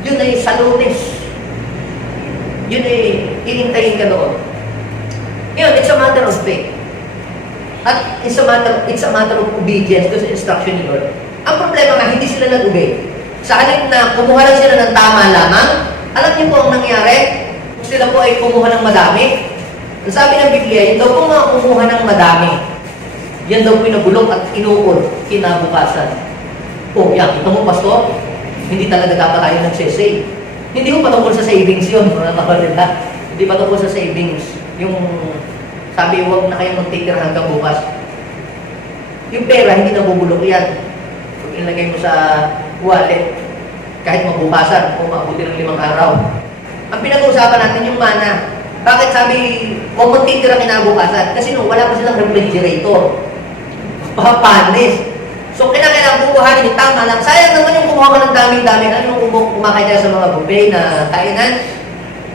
Yun ay sa Lunes. Yun ay inintayin ka doon. Ngayon, it's a matter of faith. At it's a matter of obedience to sa instruction ni Lord. Ang problema nga, hindi sila nag-obey. Sa halip na kumuha lang sila ng tama lamang, alam niyo po ang nangyari? Sila po ay kumuha ng madami. Ang sabi ng Biblia, yun daw kung mga kumuha ng madami, yan daw pinagulong at inuul kinabukasan. Oh, yan, kita mo, pastor, hindi talaga dapat tayo nagsisay. Hindi ko patungkol sa savings yun, mga kapatid ha. Hindi patungkol sa savings. Yung sabi, huwag na kayong magtitira hanggang bukas. Yung pera, hindi nabubulok yan. Pag ilagay mo sa wallet, kahit mabukasan o maabuti ng 5 araw. Ang pinag-uusapan natin yung mana. Bakit sabi, huwag magtitira kinabukasan? Kasi nung wala pa silang refrigerator. Papanis. So, kinakailangan bubuhanin yung tama lang. Sayang naman yung kumuha ka ng daming-dami. Ano yung kumakain tayo sa mga buffet na kainan?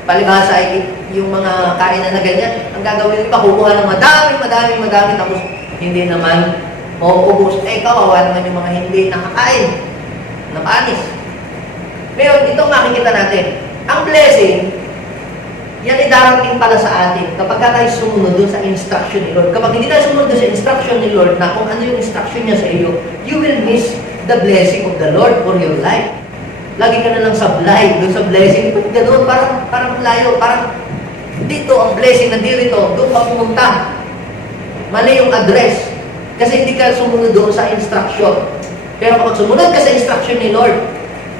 Palibhasa ay yung mga kainan na ganyan. Ang gagawin nila, kukuha ng madami, tapos hindi naman mauubos. Eh, kawawa naman yung mga hindi nakakain. Napanis. Ngayon, ito makikita natin. Ang blessing, yan ay darating pala sa atin kapag tayo sumunod dun sa instruction ni Lord. Kapag hindi tayo sumunod dun sa instruction ni Lord na kung ano yung instruction niya sa iyo, you will miss the blessing of the Lord for your life. Lagi ka na lang sablay dun sa blessing. Ba't gano'n? Parang layo. Parang dito ang blessing na dito, doon ka pumunta. Mali yung address. Kasi hindi ka sumunod doon sa instruction. Pero kapag sumunod ka sa instruction ni Lord,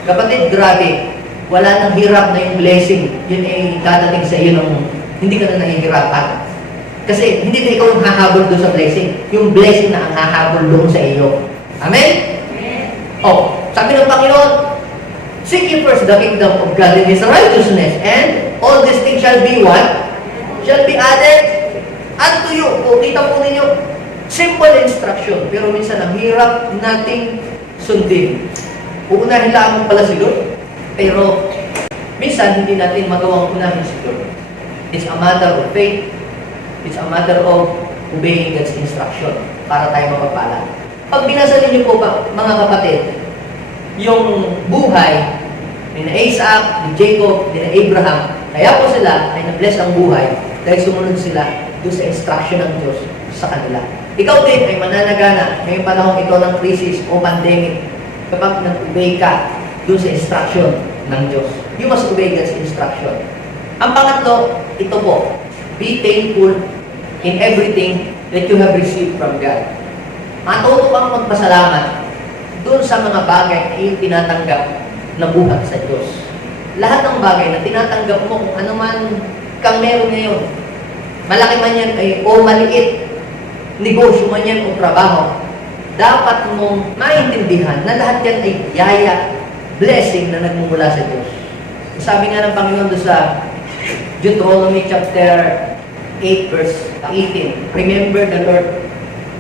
kapatid, grabe. Wala nang hirap na yung blessing. Yun ay dadating sa iyo nung hindi ka na nahihirapan. Kasi hindi na ikaw yung hahabol doon sa blessing. Yung blessing na ang hahabol doon sa iyo. Amen? Amen. Oh, sabi ng Panginoon, seek ye first the kingdom of God and His righteousness, and all these things shall be what? Shall be added unto you. O, kita po ninyo, simple instruction. Pero minsan ang hirap nating sundin. Uunahin lang pala si Lord. Pero, minsan, hindi natin magawang unahin si Lord. It's a matter of faith. It's a matter of obeying God's instruction para tayo mapapala. Pag binasa ninyo po ba, mga kapatid, yung buhay ni Isaac, ni Jacob, ni Abraham, kaya po sila ay na-bless ang buhay dahil sumunod sila doon sa instruction ng Diyos sa kanila. Ikaw din ay mananagana ngayong panahon ito ng crisis o pandemic kapag nag-obey ka doon sa instruction ng Diyos. You must obey God's instruction. Ang pangatlo, ito po, be thankful in everything that you have received from God. Matuto kang magpasalamat doon sa mga bagay na iyong tinatanggap na buhat sa Diyos. Lahat ng bagay na tinatanggap mo, kung ano man kang meron ngayon, malaki man yan o maliit, negosyo man yan o trabaho, dapat mong maintindihan na lahat yan ay yaya, blessing na nagmumula sa Diyos. Sabi nga ng Panginoon doon sa Deuteronomy chapter 8 verse 18, remember the Lord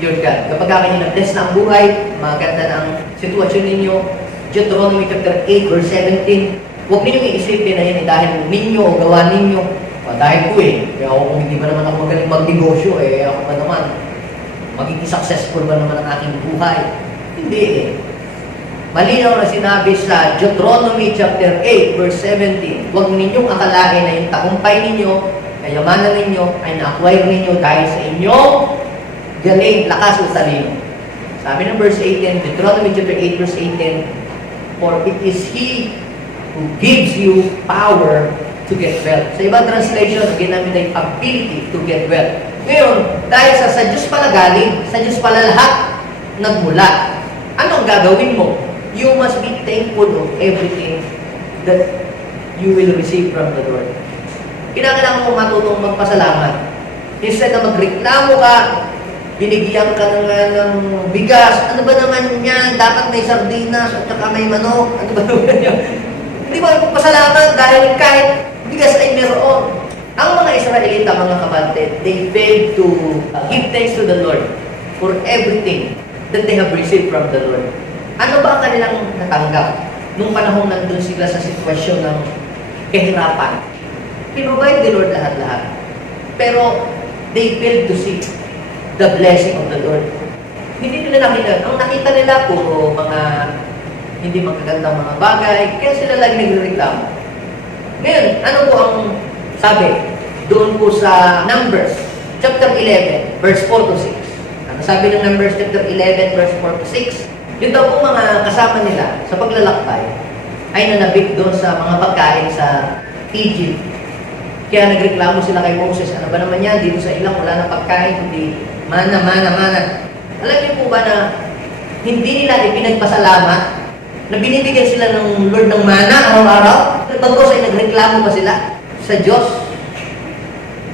your God. Kapag kayo na-bless na ang buhay, maganda na ang sitwasyon ninyo. Deuteronomy chapter 8 verse 17, huwag ninyong iisipin na yan dahil ninyo o gawa ninyo. Dahil ko kaya ako kung hindi ba naman ako magaling magnegosyo, ako ba naman, magiging successful ba naman ang aking buhay? Hindi Malinaw na sinabi sa Deuteronomy chapter 8 verse 17, huwag ninyong akalain na yung tagumpay ninyo, kayamanan ninyo, ay na-acquire ninyo dahil sa inyong galing, lakas o talino. Sabi ng verse 18, Deuteronomy chapter 8 verse 18, for it is He who gives you power to get wealth. Sa ibang translation, ginamit ay ability to get wealth. Ngayon, dahil sa Diyos pala galing, sa Diyos pala lahat nagmula, anong gagawin mo? You must be thankful of everything that you will receive from the Lord. Kinakailangan mo matutong magpasalamat. Instead na magreklamo ka, binigyan ka ng bigas, ano ba naman yan? Dapat may sardinas at saka may manok. Ano ba naman yan? Hindi mo magpasalamat dahil kahit bigas ay meron. Ang mga Israelita, mga kapatid, they failed to give thanks to the Lord for everything that they have received from the Lord. Ano ba ang kanilang natanggap nung panahon nandun sila sa sitwasyon ng kahirapan? Pinrovide the Lord lahat-lahat. Pero they failed to see the blessing of the Lord. Hindi nila nakita. Ang nakita nila puro mga hindi magagandang mga bagay, kaya sila lagi nagrereklamo. Ngayon, ano po ang sabi doon po sa Numbers chapter 11 verse 4 to 6? Ano sabi ng Numbers chapter 11 verse 4 to 6? Yung daw po mga kasama nila sa paglalakbay ay nanabik doon sa mga pagkain sa Egypt. Kaya nagreklamo sila kay Moses, ano ba naman yan, dito sa ilang wala na pagkain, kundi mana. Alam niyo po ba na hindi nila ipinagpasalamat na binibigyan sila ng Lord ng mana araw-araw? bagos ay nagreklamo pa sila sa Diyos.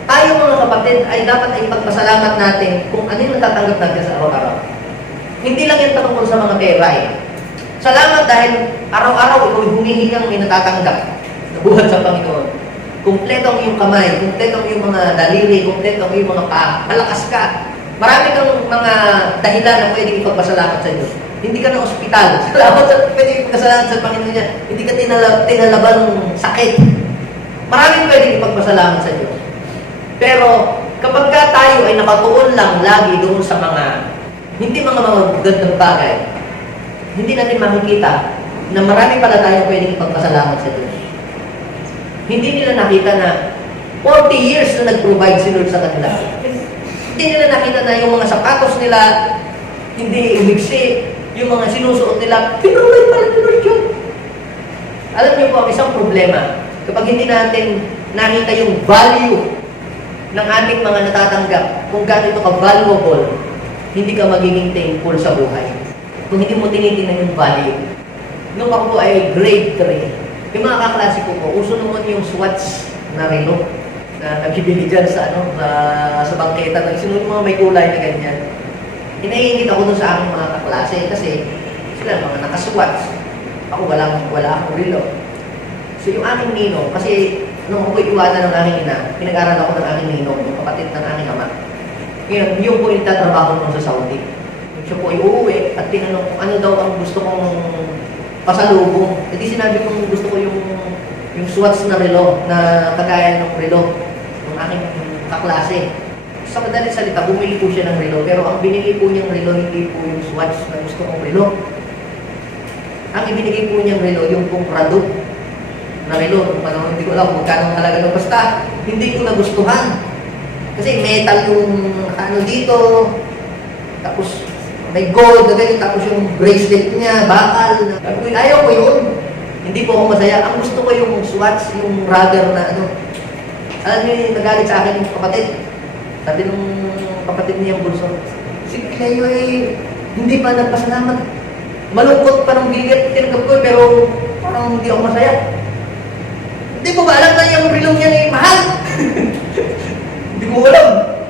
Tayo mga kapatid ay dapat ay ipagpasalamat natin kung ano yung natatanggap natin sa araw-araw. Hindi lang yan patungkol sa mga pera eh. Salamat dahil araw-araw ikaw humihingang may natatanggap na buhat sa Panginoon. Kumpleto ang iyong kamay, kumpleto ang iyong mga daliri, kumpleto ang iyong mga paa, malakas ka. Marami kang mga dahilan na pwedeng ipagpasalamat sa Diyos. Hindi ka na ospital. Salamat sa pwedeng ipagpasalamat sa Panginoon niya. Hindi ka tinalaban ng sakit. Maraming pwedeng ipagpasalamat sa Diyos. Pero kapag ka tayo ay nakatuon lang lagi doon sa mga hindi mga gandang bagay, hindi natin makikita na marami pala tayo pwedeng ipagpasalamat sa Diyos. Hindi nila nakita na 40 years na nag-provide si Lord sa kanila. Hindi nila nakita na yung mga sapatos nila hindi umigsi, yung mga sinusuot nila, pinrovide pala ni Lord yun. Alam niyo po, ang isang problema, kapag hindi natin nakita yung value ng ating mga natatanggap, kung gaano ito ka-valuable, hindi ka magiging thankful sa buhay. Kung hindi mo tinitingnan yung value. Nung ako ay grade 3, yung mga kaklase ko po, uso naman yung Swatch na relo na nagbibili dyan sa, sa bangketa. Sino yung mga may kulay na ganyan. Inaingit ako dun sa aking mga kaklase kasi sila mga nakaswatch. Ako wala akong relo. So yung aking ninong, kasi nung ako'y iwanan ng aking ina, pinag-aral ako ng aking ninong, yung kapatid ng aking ama. Ngayon, yung po yung tatrabaho nung sa Saudi. Siya po ay uuwi at tinanong kung ano daw ang gusto kong pasalubong. Hindi sinabi kong gusto ko yung Swatch na relo, na kagaya ng relo ng aking kaklase. Sa madaling salita, bumili po siya ng relo, pero ang binili po niyang relo hindi po yung Swatch na gusto kong relo. Ang ibinigay po niyang relo, yung pong Prado na relo. Hindi ko alam kung magkano talaga no. Basta, hindi ko nagustuhan. Kasi metal yung ano dito, tapos may gold na ganyan, tapos yung bracelet niya, bakal. Sabi ko, ayaw ko yun. Hindi po ako masaya. Ang gusto ko yung Swatch, yung rubber na ano. Alam niyo, nagalit sa akin yung kapatid. Sabi nung kapatid niyang bulso, si Cleo ay hindi pa nagpasalamat. Malungkot pa ng bigat tinanggap ko, pero parang hindi ako masaya. Hindi ko ba alam na yung relo niya ay mahal? Hindi ko alam.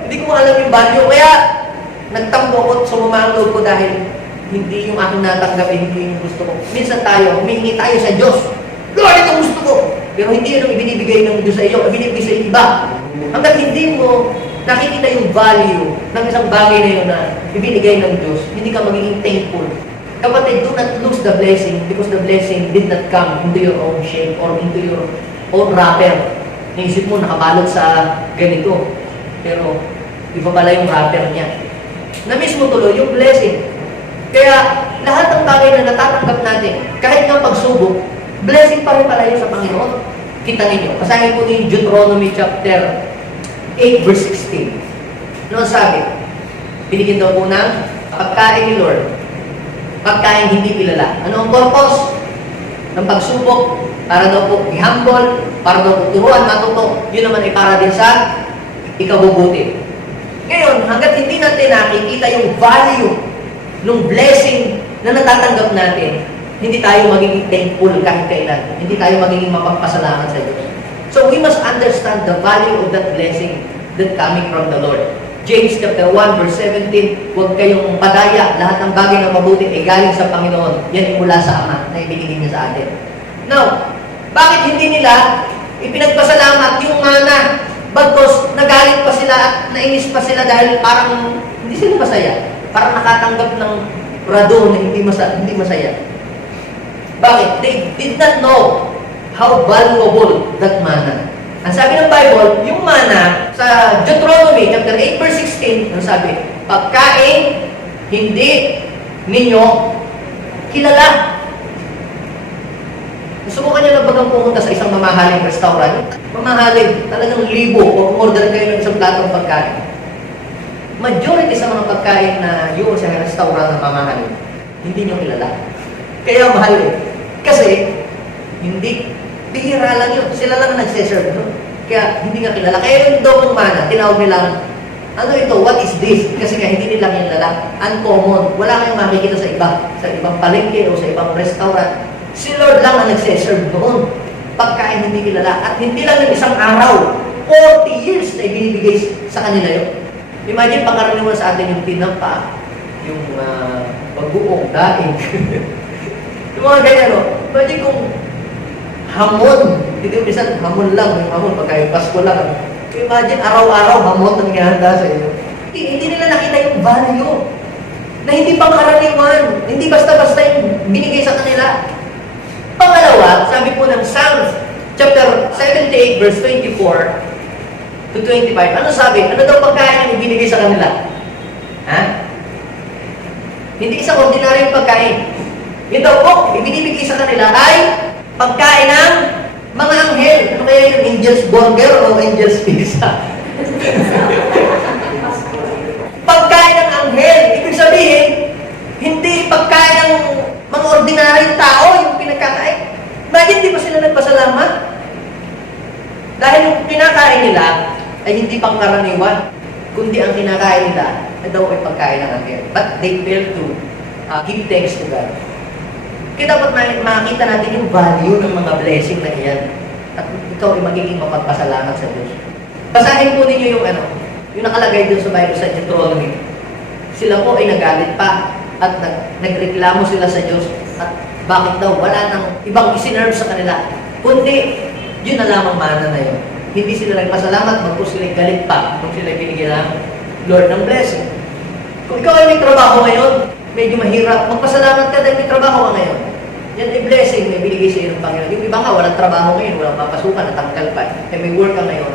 Hindi ko alam yung value. Kaya nagtampo ko, sumama ang loob ko dahil hindi yung aking natanggap, hindi yung gusto ko. Minsan tayo, humihingi tayo sa Diyos. Lord, ito gusto ko. Pero hindi yun ang ibinibigay ng Diyos sa iyo, ibinibigay sa iba. Hanggang hindi mo nakikita yung value ng isang bagay na yun na ibinigay ng Diyos, hindi ka magiging thankful. Kapatid, do not lose the blessing because the blessing did not come into your own shape or into your own wrapper. Naisip mo, nakabalot sa ganito. Pero, iba pala yung wrapper niya. Na-miss mo tuloy yung blessing. Kaya, lahat ng bagay na natatanggap natin, kahit ng pagsubok, blessing pa rin pala yun sa Panginoon. Kita ninyo. Basahin po ni Deuteronomy chapter 8 verse 16. Ano sabi? Binigyan daw po ng pagkain ni Lord. Pagkain hindi kilala. Ano ang purpose ng pagsubok? Para daw po i-humble, para daw po turuan, matuto. Yun naman ay para din sa ikabubuti. Ngayon, hanggat hindi natin nakikita yung value ng blessing na natatanggap natin, hindi tayo magiging thankful kahit kailan. Hindi tayo magiging mapagpasalamat sa Diyos. So we must understand the value of that blessing that coming from the Lord. James chapter 1 verse 17, huwag kayong padaya, lahat ng bagay na mabuti ay galing sa Panginoon. Yan ay mula sa Ama na ibinigay niya sa atin. Now, bakit hindi nila ipinagpasalamat yung mana? Bagkos nagalit pa sila at nainis pa sila dahil parang hindi sila masaya. Parang nakatanggap ng rado na hindi masaya. Bakit? They did not know how valuable that mana. Ang sabi ng Bible, yung mana sa Deuteronomy chapter 8 verse 16, ang sabi, pagkain hindi ninyo kilala. Subukan niyo na bagang pumunta sa isang mamahaling restaurant. Mamahaling, talagang libo o order kayo ng isang platong pagkain. Majority sa mga pagkain na yun sa restaurant na mamahaling, hindi niyo kilala. Kaya mahal eh. Kasi, hindi, bihira lang yun. Sila lang nagseserve doon. Kaya, hindi nga kilala. Kaya yung daw ng mana, tinawag nilang, ano ito, what is this? Kasi nga, hindi nila kilala. Uncommon. Wala kayong makikita sa iba. Sa ibang palengke o sa ibang restaurant. Si Lord lang ang nagseserve doon. pagkain hindi kilala. At hindi lang ng isang araw, 40 years na ibinibigay sa kanila yun. Imagine, pangkaraniwan sa atin yung tinapa, yung pagbuong, daing. Yung mga ganyan, no? Imagine kung hamon, hindi minsan hamon lang, yung hamon, pagka yung Pasko lang. Imagine, araw-araw hamon ang ihanda sa iyo. Hindi nila nakita yung value na hindi pangkaraniwan, hindi basta-basta yung binigay sa kanila. Pangalawa, sabi po ng Psalms, chapter 78, verse 24 to 25, ano sabi? Ano daw pagkain yung ibinigay sa kanila? Ha? Hindi isang ordinaryong pagkain. Yun daw po, ibinibigay sa kanila ay pagkain ng mga anghel. Ano kaya yung angel's burger o angel's pizza? Pagkain ng anghel. Ibig sabihin, hindi pagkain ng mga ordinaryong tao yung pinagkakain. Bakit di ba sila nagpasalamat? Dahil yung pinakain nila ay hindi pangkaraniwan, kundi ang kinakain nila ay daw ay pagkain ng anghel. But they failed to give thanks to God. Kaya dapat makita natin yung value ng mga blessing na iyan. At ikaw ay magiging mapagpasalamat sa Diyos. Basahin po ninyo yung yung nakalagay doon sa Bible sa Deuteronomy. Sila po ay nagalit pa at nagreklamo sila sa Diyos. At bakit daw wala nang ibang isinerve sa kanila. Kundi, yun na lamang mana na yun. Hindi sila nagpasalamat, magpus sila galit pa kung sila binigyan ng Lord ng blessing. Kung ikaw ay may trabaho ngayon, medyo mahirap, magpasalamat ka dahil may trabaho ka ngayon. Yan ay blessing, may binigay sa iyo ng Panginoon. Yung iba nga, walang trabaho ngayon, walang papasukan, natanggal pa. May work ka ngayon.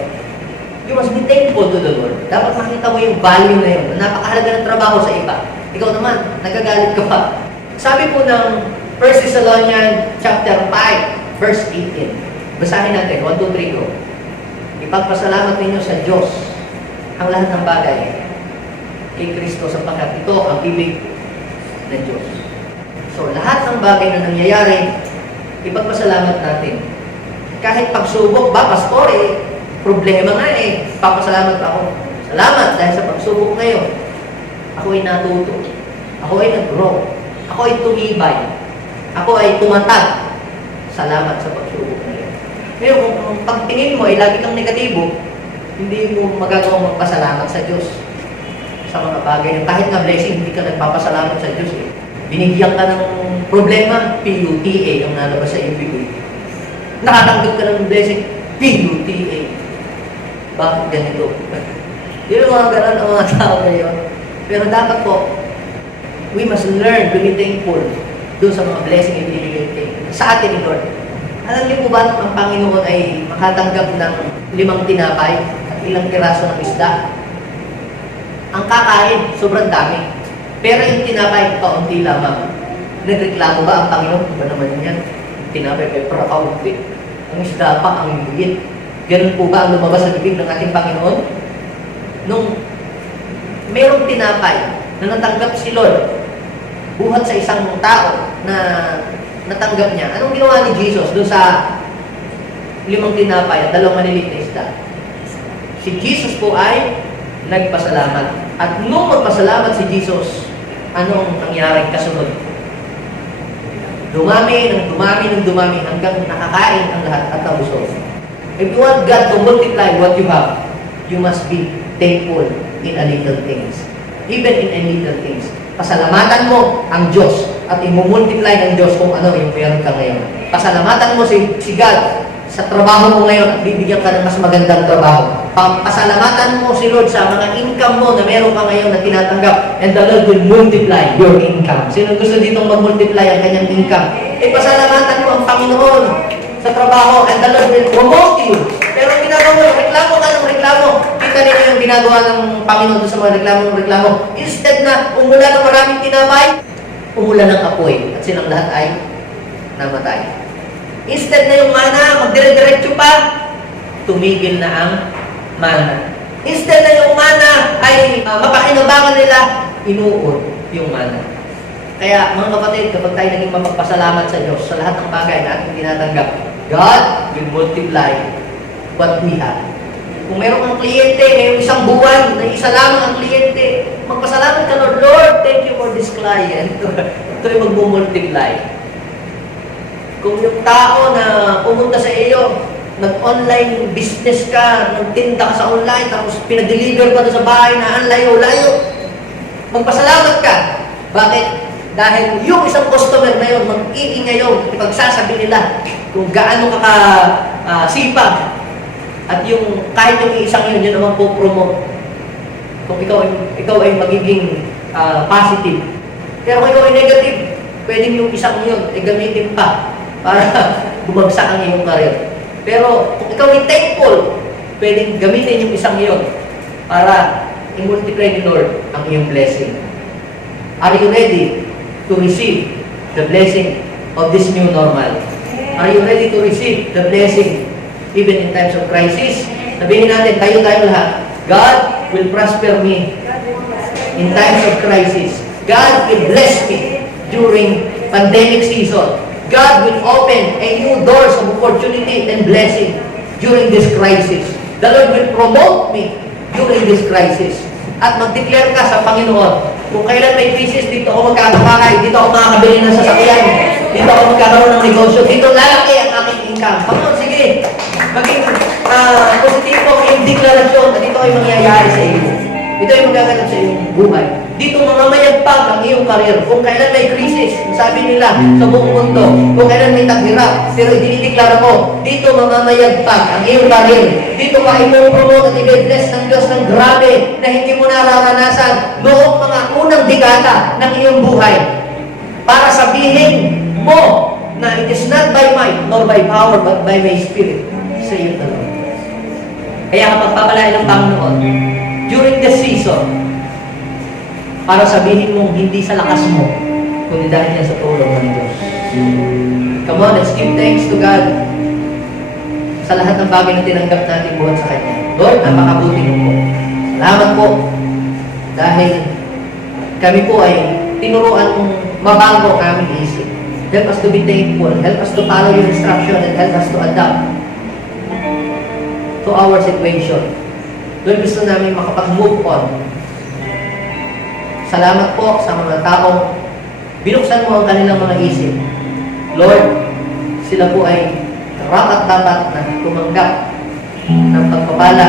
You must be thankful to the Lord. Dapat makita mo yung value na yun. Napakahalaga ng trabaho sa iba. Ikaw naman, nagagalit ka pa. Sabi po ng 1 Thessalonians chapter 5, verse 18. Basahin natin, 1, 2, 3, go. Ipagpasalamat ninyo sa Diyos ang lahat ng bagay kay Kristo sapagkat ito ang ibig ng Diyos. So, lahat ng bagay na nangyayari, ipagpasalamat natin. Kahit pagsubok ba, pastor, problema nga papasalamat ako. Salamat dahil sa pagsubok ngayon. Ako ay natuto. Ako ay nag-grow. Ako ay tumibay. Ako ay tumatag. Salamat sa pagsubok ngayon. Ngayon, kung pagtingin mo ay lagi kang negatibo, hindi mo magagawang magpasalamat sa Diyos sa mga bagay. Kahit na blessing, hindi ka nagpapasalamat sa Diyos. Binigyan ka ng problema, PUTA ang nalabas sa iyong bibig. Nakatanggap ka ng blessing, PUTA. Bakit ganito? Yun ang mga ganun ang mga tao ngayon. Pero dapat po, we must learn to be thankful doon sa mga blessing na binibigay sa atin ni Lord. Alam niyo po ba ang Panginoon ay makatanggap ng 5 tinapay at ilang piraso ng isda? Ang kakain, sobrang dami. Pero yung tinapay, kaunti lamang. Nagreklamo ba ang Panginoon? Ba naman yan? Tinapay, pero kaunti. Ang isda pa, ang liit. Ganun po ba ang lumabas sa bibig ng ating Panginoon? Nung merong tinapay na natanggap si Lord, buhat sa isang tao na natanggap niya, anong ginawa ni Jesus doon sa 5 tinapay at 2 maliliit na isda? Si Jesus po ay nagpasalamat. At nung magpasalamat si Jesus, anong nangyaring kasunod? Dumami hanggang nakakain ang lahat at nabusog. If you want God to multiply what you have, you must be thankful in a little things. Even in a little things. Pasalamatan mo ang Diyos at imumultiply ng Diyos kung ano yung meron ka ngayon. Pasalamatan mo si God sa trabaho mo ngayon at bibigyan ka ng mas magandang trabaho. Pasalamatan mo si Lord sa mga income mo na meron ka ngayon na tinatanggap, and the Lord will multiply your income. Sino gusto ditong mag-multiply ang kanyang income? Pasalamatan mo ang Panginoon sa trabaho, and the Lord will promote you. Pero ginagawa mo, reklamo ka ng reklamo. Kita niyo yung ginagawa ng Panginoon sa mga reklamo. Instead na umula ng maraming tinapay, umula ng apoy. At silang lahat ay namatay. Instead na yung mana, magdire-diretso pa, tumigil na ang mana. Instead na yung mana ay mapakinabangan nila, inuod yung mana. Kaya mga kapatid, kapag tayo naging mapagpasalamat sa Diyos sa lahat ng bagay na ating tinatanggap, God will multiply what we have. Kung meron kang kliyente, ngayong isang buwan, na isa lamang ang kliyente, magpasalamat ka, Lord, thank you for this client. Ito ay mag-multiply. Kung yung tao na pumunta sa iyo, nag-online business ka, nagtinda ka sa online, tapos pinadeliver ka doon sa bahay na ang layo-layo, magpasalamat ka. Bakit? Dahil yung isang customer na yun, mag-iingay yun, ipagsasabi nila kung gaano ka sipag. At yung kahit yung isang yun naman po promote. Kung ikaw ay magiging positive. Pero kung ikaw ay negative, pwedeng yung isang yun ay gamitin pa para bumagsak ang iyong career. Pero kung ikaw ay thankful, pwedeng gamitin yung isang yun para i-multiply ni Lord ang iyong blessing. Are you ready to receive the blessing of this new normal? Are you ready to receive the blessing even in times of crisis? Sabihin natin, tayo lahat, God will prosper me in times of crisis. God will bless me during pandemic season. God will open a new doors of opportunity and blessing during this crisis. The Lord will promote me during this crisis. At mag-declare ka sa Panginoon, kung kailan may crisis, dito ako magkakapakay, dito ako makakabili ng sasakyan, dito ako magkakaroon ng negosyo, dito lalaki ang aking income. Panginoon, sige, maging positibo yung deklarasyon na dito ay mangyayari sa iyo. Ito ay magaganap sa iyong buhay. Dito mamamayagpag ang iyong karir. Kung kailan may krisis, sabi nila sa buong mundo, kung kailan may taghirap, pero dinideklara ko, dito mamamayagpag ang iyong karir. Dito ka ipopromote at i-bless ng Diyos ng grabe na hindi mo nararanasan noong mga unang dekada ng iyong buhay. Para sabihin mo na it is not by might nor by power but by my spirit sa iyo na Lord. Kaya kapag papalain ng Panginoon during the season, para sabihin mong hindi sa lakas mo, kundi dahil yan sa tulong ng Diyos. Come on, let's give thanks to God sa lahat ng bagay na tinanggap natin buhat sa Kanya. Lord, napakabuti mo po. Salamat po dahil kami po ay tinuruan mong mabago ang aming isip. Help us to be thankful. Help us to follow your instruction and help us to adapt to our situation. Lord, gusto namin makapag-move on. Salamat po sa mga taong binuksan mo ang kanilang mga isip. Lord, sila po ay rapat dapat na tumanggap ng pagpapala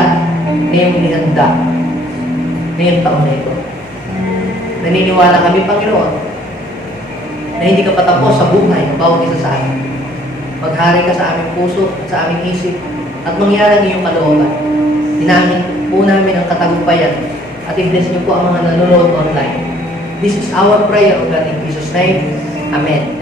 ngayong nihanda ngayong taon na ito. Naniniwala kami, Panginoon, na hindi ka patapos sa buhay ng bawat isa sa amin. Maghari ka sa aming puso at sa aming isip at mangyari ang iyong kalooban. Hinamin po namin ang katagumpayan at i-bless niyo po ang mga nanonood online. This is our prayer, O God, in Jesus' name. Amen.